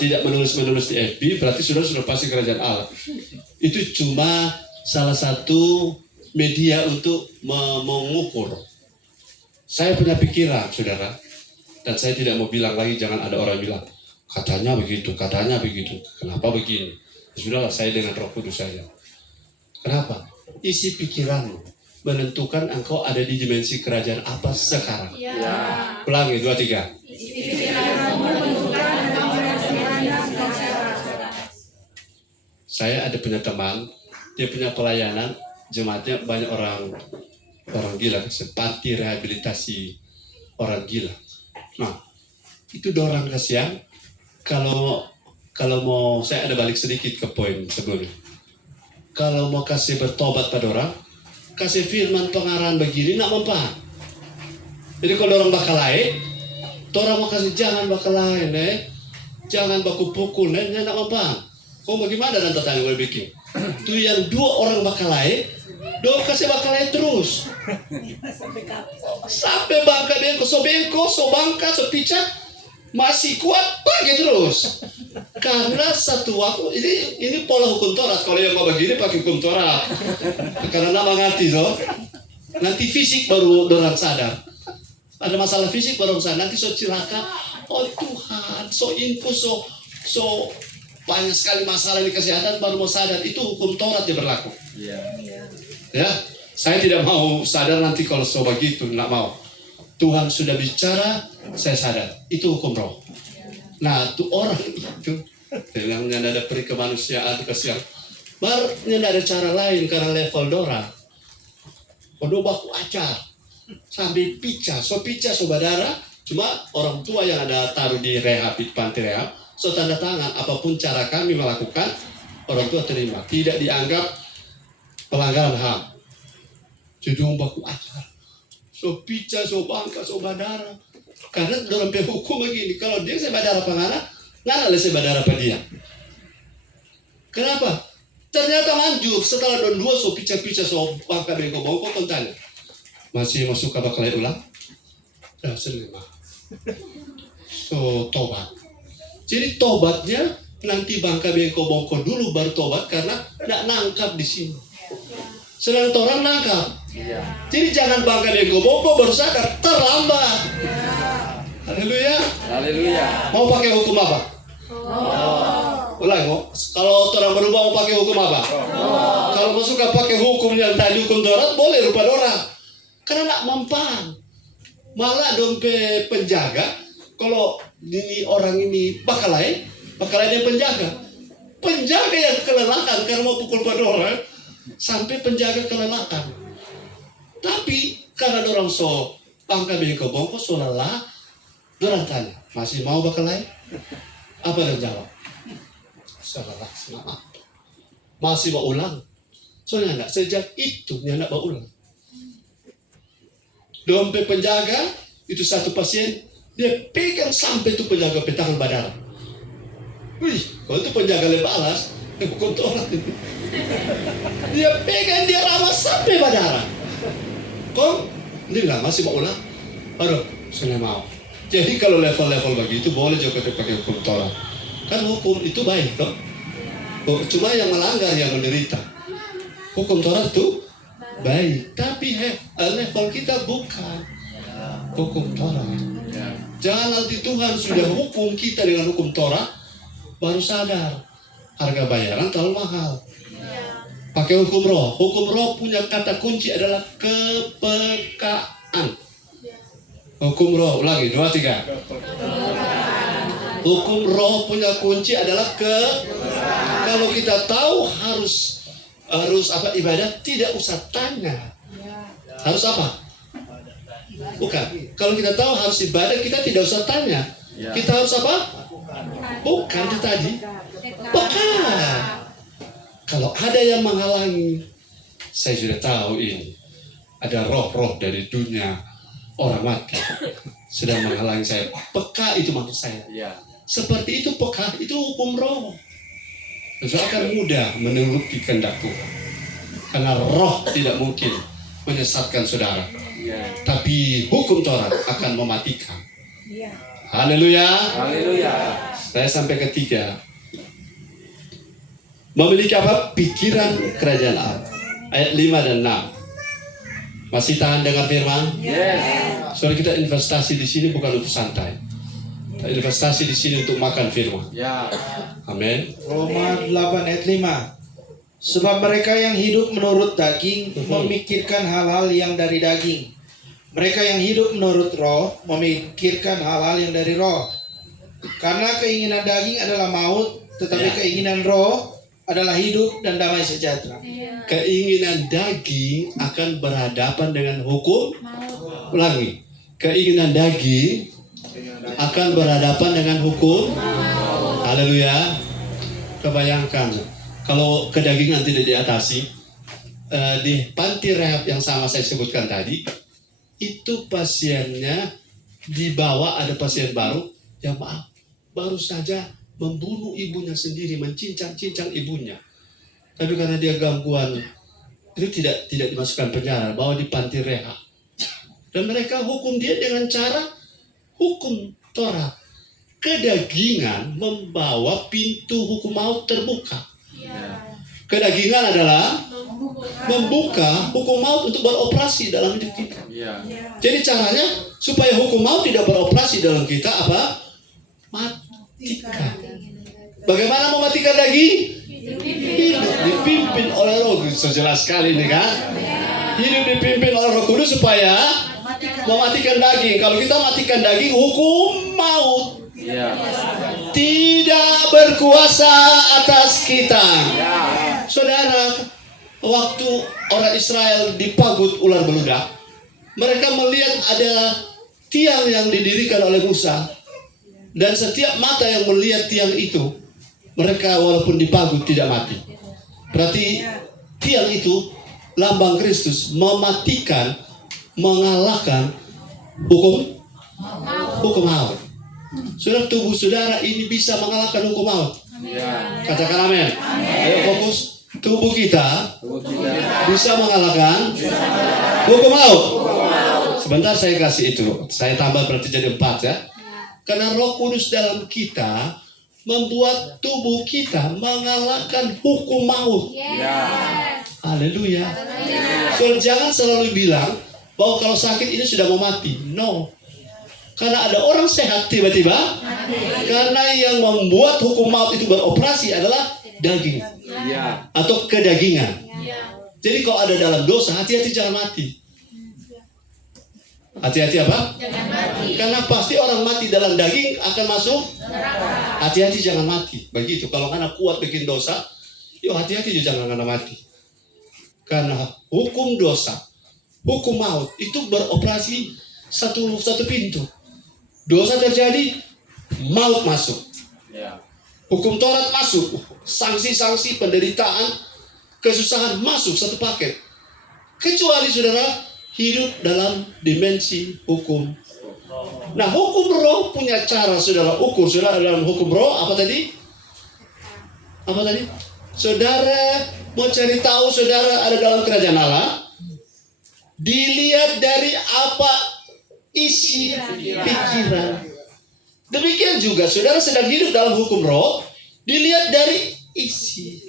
tidak menulis di FB, berarti saudara sudah pasti kerajaan Allah. Itu cuma salah satu media untuk mengukur. Saya punya pikiran, saudara, dan saya tidak mau bilang lagi, jangan ada orang bilang, katanya begitu, kenapa begini? Sudahlah, saya dengan Roh Kudus saja. Kenapa? Isi pikiranmu menentukan engkau ada di dimensi kerajaan apa sekarang. Ulangi, 2, 3. Saya ada punya teman, dia punya pelayanan, jemaatnya banyak orang gila, seperti rehabilitasi orang gila. Nah, itu dorang kasihan. Kalau mau, saya ada balik sedikit ke poin sebelumnya. Kalau mau kasih bertobat pada orang, kasih firman pengarahan begini, nak mempan. Jadi kalau orang bakal lain, orang mau kasih jangan bakal lain, jangan baku pukul, nak mempan. Kau bagaimana dan tetangga boleh bikin? Itu yang 2 orang bakal lain, 2 kasih bakal lain terus. Sampai bangka bengko, so bangka, so picak, masih kuat, pakai terus. Karena satu waktu, ini pola hukum Taurat. Kalau yang mau begini pakai hukum Taurat. Karena nak mengerti, nanti fisik baru orang sadar. Ada masalah fisik baru sadar. Nanti so cilaka, oh Tuhan, so info, so banyak sekali masalah di kesehatan baru mau sadar. Itu hukum Taurat yang berlaku. Ya, saya tidak mau sadar nanti kalau so begitu, tidak mau. Tuhan sudah bicara, saya sadar. Itu hukum roh. Nah, tuh orang itu yang ada peri kemanusiaan kesian. Barunya ada cara lain karena level dora. Odo baku acar sambil pica, so badara. Cuma orang tua yang ada taruh di rehab, di panti rehab, so tanda tangan. Apapun cara kami melakukan, orang tua terima. Tidak dianggap pelanggaran HAM. Jadi baku acar, so pica, so bangka, so badara. Karena dalam hukum begini, kalau dia saya badara pengana, nggak ada saya badara pada dia. Kenapa? Ternyata manjur setelah don 2 so pica-pica so bangka bengko tanya. Masih masuk kabak lain ulang? Dah selima. So tobat. Jadi tobatnya nanti bangka bengko dulu baru tobat karena tidak nangkap di sini. Sedang orang nangkap. Jadi jangan bangka bengko baru sadar, terlambat. Haleluya. Mau pakai hukum apa? Ulang, kalau orang berubah mau pakai hukum apa? Kalau mau suka pakai hukum yang tadi hukum Taurat, boleh rupa orang. Karena nak mempan. Malah dompe penjaga, kalau ini orang ini bakal lain yang penjaga. Penjaga yang kelelahan karena mau pukul pada orang, sampai penjaga kelelahan. Tapi karena orang so pangka bengko so lelah, orang tanya, masih mau bakal lain? Apa dia jawab? Salah, selamat. Masih mau ulang? Soalnya enggak, sejak itu dia enggak mau ulang. Dompet penjaga, itu satu pasien, dia pegang sampai itu penjaga petangan badara. Wih, kalau itu penjaga lebalas, Hukum Taurat itu. Dia pegang, dia ramas sampai berdarah. Kok? Dia bilang masih mau ulang? Aduh, saya mau. Jadi kalau level-level begitu boleh juga pakai hukum Taurat. Kan hukum itu baik toh. Cuma yang melanggar yang menderita. Hukum Taurat itu baik, tapi level kita bukan hukum Taurat. Jangan nanti Tuhan sudah hukum kita dengan hukum Taurat, baru sadar harga bayaran terlalu mahal. Pakai hukum roh. Hukum roh punya kata kunci adalah kepekaan. Hukum roh, ulangi, 2, 3. Hukum roh punya kunci adalah kalau kita tahu harus apa ibadah, tidak usah tanya. Harus apa? Bukan. Kalau kita tahu harus ibadah, kita tidak usah tanya. Kita harus apa? Bukan itu tadi. Bukan. Kalau ada yang menghalangi, saya sudah tahu ini. Ada roh-roh dari dunia orang mati sedang menghalangi saya. Peka itu maksud saya. Seperti itu peka, itu hukum roh. Saya akan mudah menuruti kehendak Tuhan. Karena roh tidak mungkin menyesatkan saudara. Tapi hukum Taurat akan mematikan. Haleluya. Haleluya. Saya sampai ketiga. Memiliki apa? Pikiran kerajaan Allah. Ayat 5 dan 6. Masih tahan dengan firman? Yes. Soalnya kita investasi di sini bukan untuk santai. Investasi di sini untuk makan firman. Ya. Amin. Roma 8 ayat 5. Sebab mereka yang hidup menurut daging memikirkan hal-hal yang dari daging. Mereka yang hidup menurut roh memikirkan hal-hal yang dari roh. Karena keinginan daging adalah maut, tetapi keinginan roh adalah hidup dan damai sejahtera. Keinginan daging akan berhadapan dengan hukum. Ulangi. Keinginan daging akan berhadapan dengan hukum. Haleluya. Kebayangkan kalau kedagingan tidak diatasi, di panti rehab yang sama saya sebutkan tadi, itu pasiennya dibawa, ada pasien baru yang baru saja membunuh ibunya sendiri, mencincang-cincang ibunya. Tapi karena dia gangguan, itu tidak dimasukkan penjara, bawa di panti rehab. Dan mereka hukum dia dengan cara hukum Taurat. Kedagingan membawa pintu hukum maut terbuka. Kedagingan adalah membuka hukum maut untuk beroperasi dalam hidup kita. Jadi caranya supaya hukum maut tidak beroperasi dalam kita apa? Matikan. Bagaimana mematikan daging? Hidup dipimpin oleh Roh Kudus. Jelas sekali ini kan? Hidup dipimpin oleh Roh Kudus supaya mematikan daging. Kalau kita matikan daging, hukum maut tidak berkuasa atas kita. Saudara, waktu orang Israel dipagut ular beludak, mereka melihat ada tiang yang didirikan oleh Musa, dan setiap mata yang melihat tiang itu, mereka walaupun dipagut tidak mati. Berarti tiang itu lambang Kristus mematikan, mengalahkan hukum maut. Saudara, tubuh saudara ini bisa mengalahkan hukum maut. Katakan amin. Ayo fokus. Tubuh kita bisa mengalahkan hukum maut. Sebentar saya kasih itu. Saya tambah berarti jadi 4 ya. Karena Roh Kudus dalam kita membuat tubuh kita mengalahkan hukum maut. Haleluya. So, jangan selalu bilang bahwa kalau sakit ini sudah mau mati. No. Karena ada orang sehat tiba-tiba. Karena yang membuat hukum maut itu beroperasi adalah daging. Atau kedagingan. Jadi kalau ada dalam dosa, hati-hati jangan mati. Hati-hati apa? Jangan mati. Karena pasti orang mati dalam daging akan masuk neraka. Hati-hati jangan mati. Begitu. Kalau anak kuat bikin dosa, yuk hati-hati jangan kena mati. Karena hukum dosa, hukum maut itu beroperasi satu pintu. Dosa terjadi, maut masuk. Hukum Taurat masuk, sanksi-sanksi penderitaan, kesusahan masuk satu paket. Kecuali saudara hidup dalam dimensi hukum. Nah, hukum roh punya cara saudara ukur. Saudara dalam hukum roh apa tadi? Apa tadi? Saudara mau cari tahu saudara ada dalam kerajaan Allah, dilihat dari apa isi pikiran. Demikian juga saudara sedang hidup dalam hukum roh, dilihat dari isi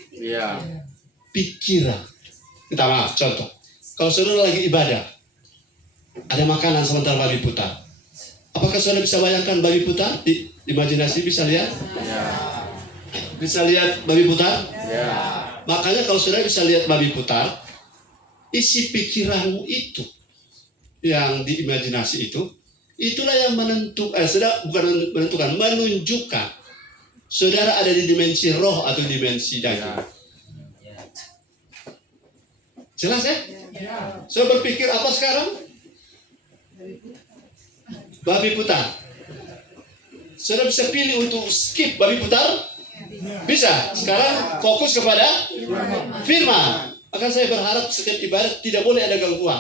pikiran. Kita maaf, contoh. Kalau saudara lagi ibadah, ada makanan sementara babi putar. Apakah saudara bisa bayangkan babi putar? Di imajinasi bisa lihat? Bisa lihat babi putar? Makanya kalau saudara bisa lihat babi putar, isi pikiranmu itu yang diimajinasi itu, itulah yang menentukan, menunjukkan saudara ada di dimensi roh atau dimensi daging. Jelas ya? Saya berpikir apa sekarang? Babi putar. Saudara bisa pilih untuk skip babi putar? Bisa. Sekarang fokus kepada firman. Maka saya berharap setiap ibadat tidak boleh ada gangguan.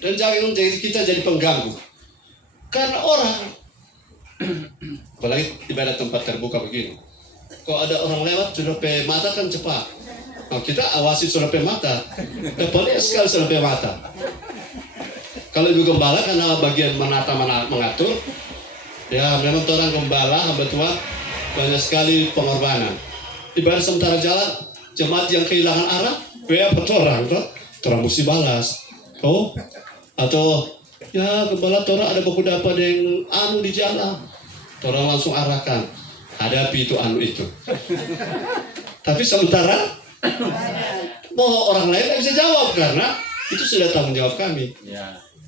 Dan jangan kita jadi pengganggu. Karena orang, apalagi ibadat tempat terbuka begini, kalau ada orang lewat sudah pe mata kan cepat. Nah, kita awasi sudah pe mata, depannya sekali sudah pe mata. Kalau ibu gembala karena bagian mengatur, ya memang orang gembala hamba Tuhan banyak sekali pengorbanan. Ibarat sementara jalan, jemaat yang kehilangan arah, apa orang mesti balas. Atau ya gembala tora ada baku dapat yang anu di jalan, tora langsung arahkan, hadapi itu anu itu. Tapi sementara mau orang lain tidak bisa jawab karena itu sudah tanggung jawab kami.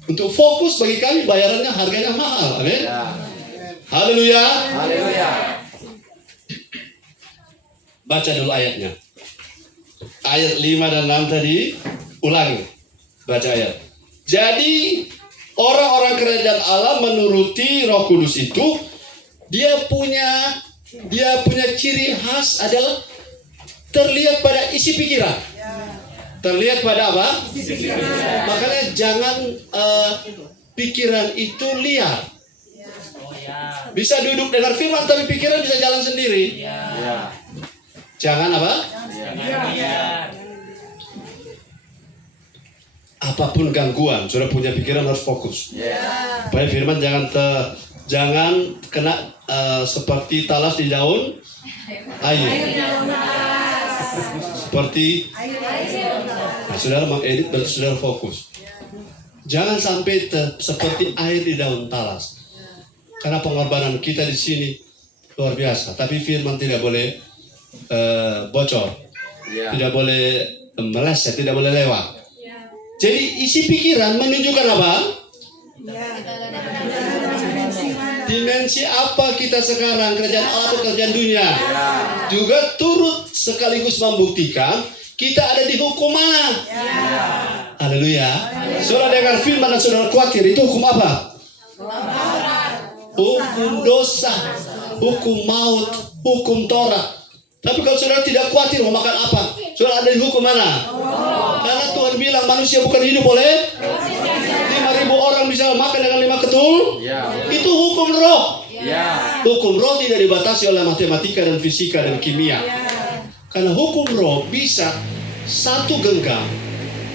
Untuk fokus bagi kami bayarannya harganya mahal, amin. Haleluya. Baca dulu ayatnya. Ayat 5 dan 6 tadi ulangi. Baca ayat. Jadi orang-orang kerajaan Allah menuruti Roh Kudus itu, dia punya ciri khas adalah terlihat pada isi pikiran. Terlihat pada apa? Makanya jangan pikiran itu liar. Bisa duduk dengar firman tapi pikiran bisa jalan sendiri. Jangan apa? Apapun gangguan, sudah punya pikiran harus fokus. Supaya firman jangan kena seperti talas di daun air. Seperti saudara mengedit berarti saudara fokus. Jangan sampai seperti air di daun talas. Karena pengorbanan kita di sini luar biasa. Tapi firman tidak boleh bocor, tidak boleh meleset, tidak boleh lewat. Jadi isi pikiran menunjukkan apa? Dimensi apa kita sekarang, kerajaan Allah atau kerajaan dunia. Juga turut sekaligus membuktikan kita ada di hukum mana. Haleluya. Saudara dengar firman dan saudara khawatir, itu hukum apa? Hukum dosa, hukum maut, hukum Taurat. Tapi kalau saudara tidak khawatir mau makan apa, saudara ada di hukum mana? Karena Tuhan bilang manusia bukan hidup oleh 5.000 orang bisa makan dengan 5 ketul. Itu hukum roh. Hukum roh tidak dibatasi oleh matematika dan fisika dan kimia. Karena hukum roh bisa satu genggam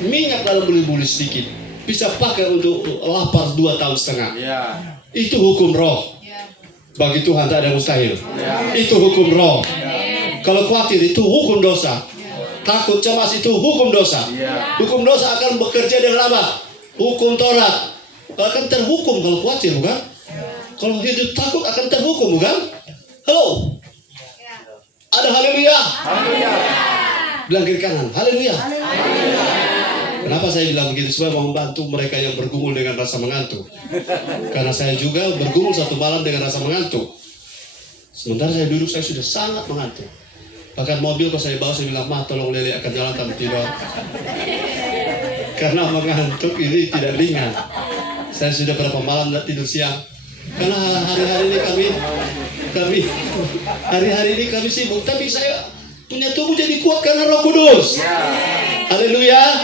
minyak dalam buli-buli sedikit bisa pakai untuk lapar 2,5 tahun. Itu hukum roh. Bagi Tuhan tak ada mustahil. Itu hukum roh. Kalau khawatir itu hukum dosa. Takut cemas itu hukum dosa. Hukum dosa akan bekerja dengan apa? Hukum Taurat. Akan terhukum kalau khawatir, bukan? Kalau hidup takut akan terhukum, bukan? Halo. Ada haleluya. Bilang kiri kanan, haleluya. Kenapa saya bilang begitu? Supaya membantu mereka yang bergumul dengan rasa mengantuk. Karena saya juga bergumul satu malam dengan rasa mengantuk. Sementara saya duduk, saya sudah sangat mengantuk. Bahkan mobil kalau saya bawa, saya bilang, "Mah, tolong Lele akan jalan tanpa tidur." Karena mengantuk ini tidak ringan. Saya sudah berapa malam tidak tidur siang. Karena hari-hari ini kami sibuk. Tapi saya punya tubuh jadi kuat karena Roh Kudus. Haleluya.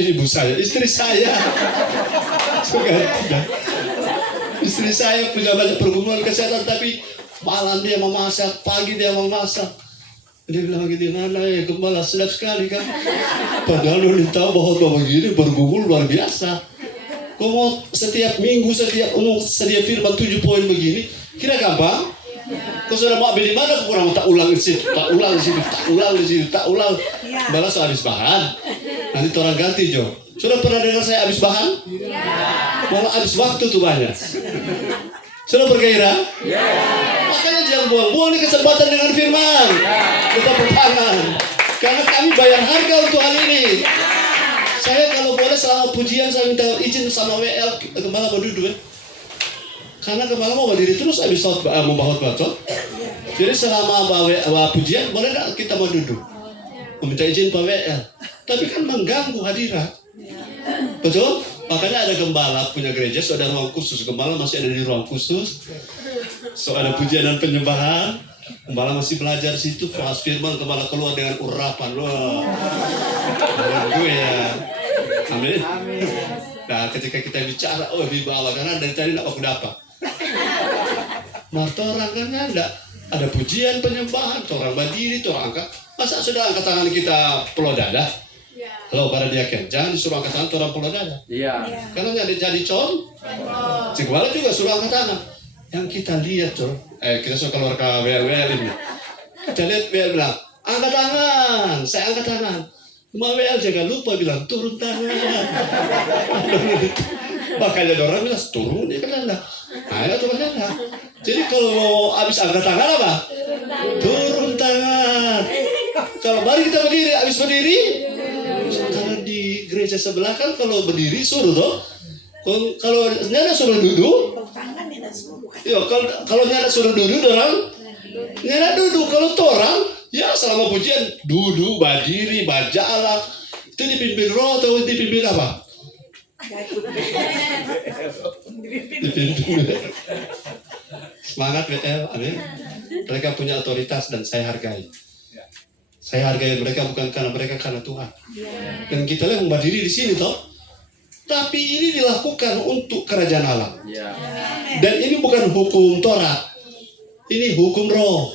Istri saya. Istri saya punya banyak pergumulan kesehatan, tapi malam dia memasak, pagi dia memasak. Dia bilang gini, mana ya gembala sedap sekali kan. Padahal udah tahu bahwa kau begini bergumul luar biasa. Kau mau setiap minggu, setiap firman 7 poin begini, kira gampang? Kau sudah mau ambil di mana? Kau kurang tak ulang di situ, tak ulang di situ, tak ulang di situ, tak ulang. Balas habis bahan. Nanti orang ganti Jo. Sudah pernah dengar saya habis bahan? Malah habis waktu tuh banyak. Sudah bergairah? Makanya jangan buang-buang nih kesempatan dengan firman. Kita bertangan. Karena kami bayar harga untuk hal ini. Saya kalau boleh selama pujian saya minta izin sama WL Gembala mau duduk ya. Karena Gembala mau berdiri terus habis mau bahut bacot. Jadi selama pujian boleh gak kita mau duduk? Meminta izin Pak WL. Tapi kan mengganggu hadirat. Betul? Makanya ada gembala punya gereja, so ada ruang khusus. Gembala masih ada di ruang khusus. So ada pujian dan penyembahan. Gembala masih belajar situ, pas firman gembala keluar dengan urapan. Wah. Haleluya. Amin. Nah, ketika kita bicara, oh bibawa karena dari tadi nak aku dapat. Mata orang kan ada pujian penyembahan, orang berdiri, orang angkat. Masa sudah angkat tangan kita peluh dada? Halo para diaken, jangan disuruh angkat tangan orang peluh dada. Iya. Karena jadi con. Si gembala juga suruh angkat tangan. Yang kita lihat kita suka keluar ke WL ini. Kita lihat WL bilang, angkat tangan, saya angkat tangan. Cuma WL jangan lupa bilang, turun tangan. Makanya orang bilang, turun dia kan anda. Ayo turun tangan. Jadi kalau mau habis angkat tangan apa? Turun tangan. Kalau mari kita berdiri, habis berdiri. Karena di gereja sebelah kan kalau berdiri suruh toh. Kalau nyada suruh duduk. Ya kalau nyada suruh duduk orang nyada duduk. Kalau orang ya selama pujian duduk, berdiri, berjalan. Itu dipimpin roh atau dipimpin apa? Dipimpin. Semangat BTL, amin. Mereka punya otoritas dan saya hargai. Saya hargai mereka bukan karena mereka, karena Tuhan. Dan kita lihat berdiri di sini toh. Tapi ini dilakukan untuk kerajaan Allah. Dan ini bukan hukum Taurat. Ini hukum roh.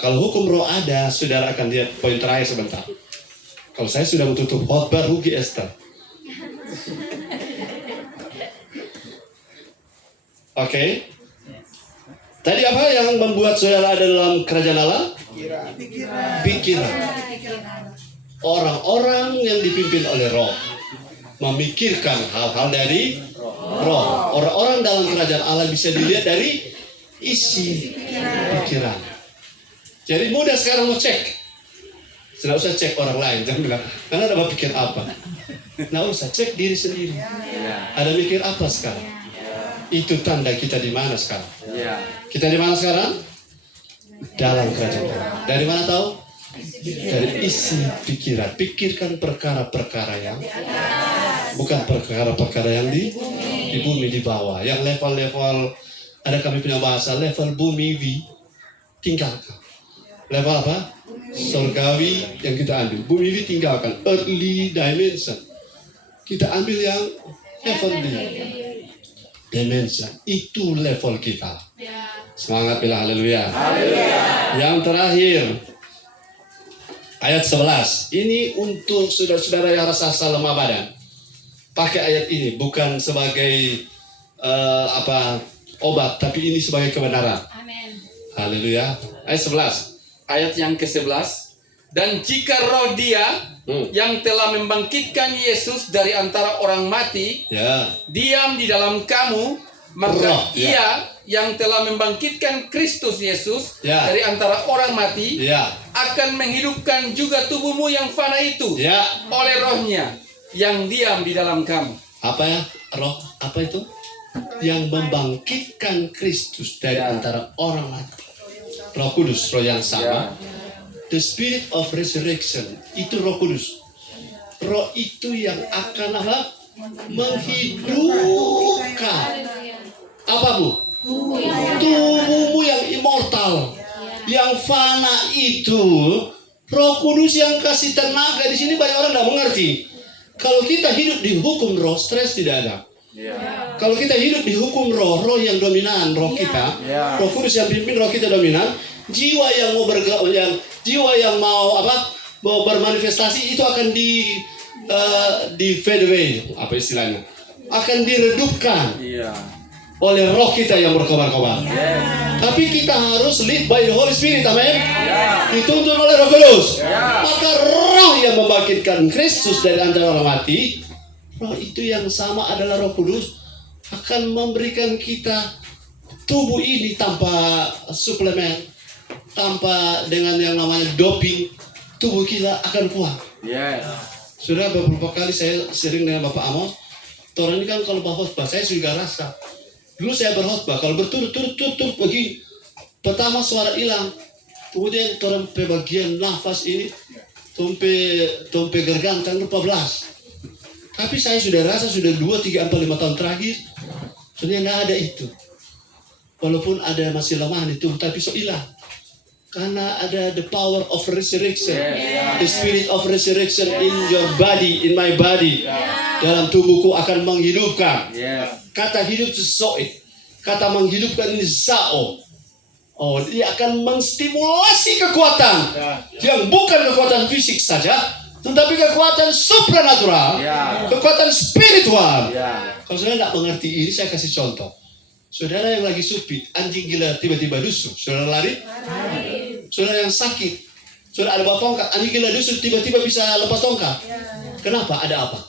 Kalau hukum roh ada, saudara akan lihat poin terakhir sebentar. Kalau saya sudah menutup khotbah rugi Esther. Oke. Tadi apa yang membuat saudara ada dalam kerajaan Allah? Pikiran. Orang-orang yang dipimpin oleh roh memikirkan hal-hal dari roh. Orang-orang dalam kerajaan Allah bisa dilihat dari isi pikiran. Jadi mudah sekarang mau cek. Tidak usah cek orang lain. Jangan bilang, karena ada pikir apa. Nggak usah, cek diri sendiri. Ada mikir apa sekarang? Itu tanda kita di mana sekarang. Kita di mana sekarang? Dalam kerajaan Allah. Dari mana tahu? Dari isi pikiran. Pikirkan perkara-perkara yang bukan perkara-perkara yang di bumi di bawah. Yang level-level, ada kami punya bahasa level bumi tinggalkan. Level apa? Surgawi yang kita ambil. Bumi tinggalkan. Earthly dimension. Kita ambil yang heavenly dimension. Itu level kita. Semangat bila haleluya. Yang terakhir ayat 11. Ini untuk saudara-saudara yang rasa lemah badan. Pakai ayat ini bukan sebagai obat, tapi ini sebagai kebenaran. Amin. Haleluya. Ayat 11. Ayat yang ke-11. Dan jika roh dia yang telah membangkitkan Yesus dari antara orang mati diam di dalam kamu, maka roh, ia yang telah membangkitkan Kristus Yesus dari antara orang mati akan menghidupkan juga tubuhmu yang fana itu oleh rohnya yang diam di dalam kamu. Apa ya? Roh apa itu? Yang membangkitkan Kristus dari antara orang mati. Roh Kudus, roh yang sama. The Spirit of Resurrection, itu Roh Kudus. Roh itu yang akan menghidupkan apa bu? Tubuhmu yang immortal, yang fana itu. Roh Kudus yang kasih tenaga. Di sini banyak orang tidak mengerti. Kalau kita hidup di hukum roh, stres tidak ada. Kalau kita hidup di hukum roh, roh yang dominan, roh kita, Roh Kudus yang pimpin, roh kita dominan, jiwa yang mau bergaul, yang jiwa yang mau bermanifestasi itu akan di fade away, apa istilahnya, akan diredupkan oleh roh kita yang berkobar-kobar. Tapi kita harus live by the Holy Spirit, amin. Dituntun oleh Roh Kudus. Maka roh yang membangkitkan Kristus dari antara orang mati, roh itu yang sama adalah Roh Kudus, akan memberikan kita tubuh ini tanpa suplemen, tanpa dengan yang namanya doping, tubuh kita akan kuat. Sudah beberapa kali saya sering dengan Bapak Amos, orang ini kan kalau berkhotbah, saya juga rasa. Dulu saya berkhotbah, kalau berturut-turut begini, pertama suara hilang, kemudian orang bagian nafas ini, tompe gergantang 14. Tapi saya sudah rasa sudah 2, 3, 4, 5 tahun terakhir, sebenarnya tidak ada itu. Walaupun ada masih lemahan itu, tapi so hilang. Karena ada the power of resurrection, the spirit of resurrection in your body, in my body, dalam tubuhku akan menghidupkan. Kata hidup itu zoe, kata menghidupkan ini zao. Oh, dia akan menstimulasi kekuatan yang bukan kekuatan fisik saja, tetapi kekuatan supranatural, kekuatan spiritual. Kalau saudara tidak mengerti ini, saya kasih contoh. Saudara yang lagi supit, anjing gila tiba-tiba dusu, saudara lari. Saudara yang sakit, saudara ada bawa tongkat, anjing gila dusu tiba-tiba bisa lepas tongkat. Kenapa? Ada apa?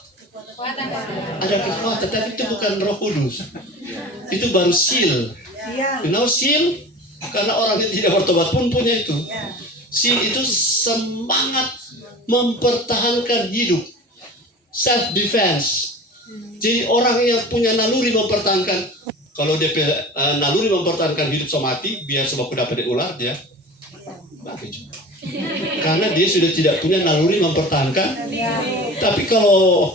Ada kekuatan, tapi itu bukan Roh Kudus. Itu baru seal. You know seal? Karena orang yang tidak bertobat pun punya itu. Seal itu semangat mempertahankan hidup, self defense. Jadi orang yang punya naluri mempertahankan, kalau dia naluri mempertahankan hidup sama mati, biar sebab dapat ular dia mati. Karena dia sudah tidak punya naluri mempertahankan. Tapi kalau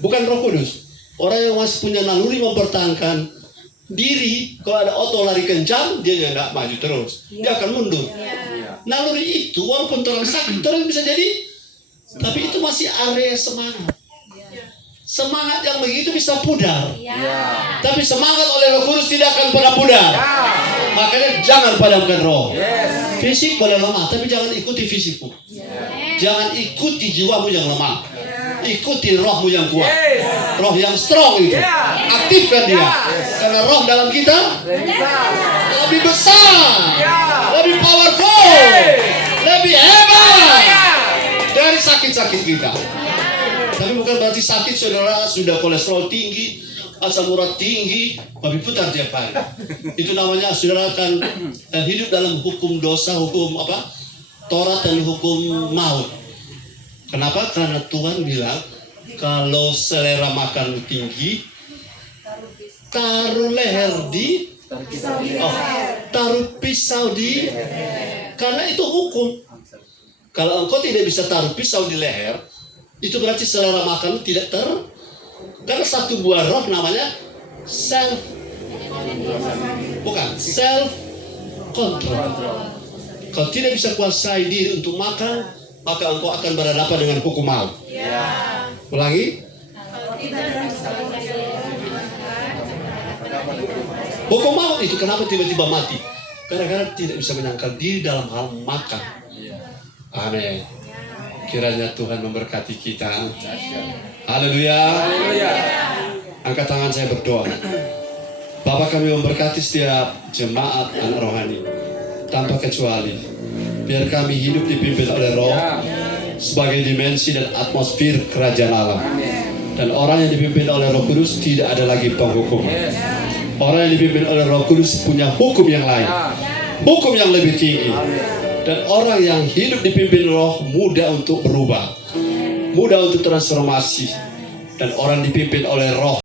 bukan Roh Kudus, orang yang masih punya naluri mempertahankan diri, kalau ada oto lari kencang, dia tidak maju terus, dia akan mundur. Naluri itu walaupun orang sakit, orang bisa jadi, tapi itu masih area semangat. Semangat yang begitu bisa pudar, tapi semangat oleh Roh Kudus tidak akan pernah pudar. Makanya jangan padamkan roh. Fisik boleh lemah, tapi jangan ikuti fisikmu. Jangan ikuti jiwamu yang lemah. Ikuti rohmu yang kuat, roh yang strong itu. Aktifkan dia, karena roh dalam kita lebih besar, lebih powerful, lebih hebat dari sakit-sakit kita. Tapi bukan berarti sakit saudara sudah kolesterol tinggi, asam urat tinggi, babi putar tiap hari. Itu namanya saudara akan hidup dalam hukum dosa, hukum Taurat dan hukum maut. Kenapa? Karena Tuhan bilang kalau selera makan tinggi, taruh leher di, taruh pisau di, karena itu hukum. Kalau engkau tidak bisa taruh pisau di leher, itu berarti selera makan tidak karena satu buah roh namanya self control. Kalau tidak bisa kuasai diri untuk makan, maka engkau akan berhadapan dengan hukum maut. Ulangi. Hukum maut itu kenapa tiba-tiba mati? Karena tidak bisa menangkal diri dalam hal makan. Amin. Kiranya Tuhan memberkati kita. Haleluya. Angkat tangan saya berdoa. Bapa, kami memberkati setiap jemaat anak rohani tanpa kecuali. Biar kami hidup dipimpin oleh Roh sebagai dimensi dan atmosfer kerajaan Allah. Dan orang yang dipimpin oleh Roh Kudus tidak ada lagi penghukuman. Orang yang dipimpin oleh Roh Kudus punya hukum yang lain, hukum yang lebih tinggi. Dan orang yang hidup dipimpin Roh mudah untuk berubah, mudah untuk transformasi. Dan orang dipimpin oleh Roh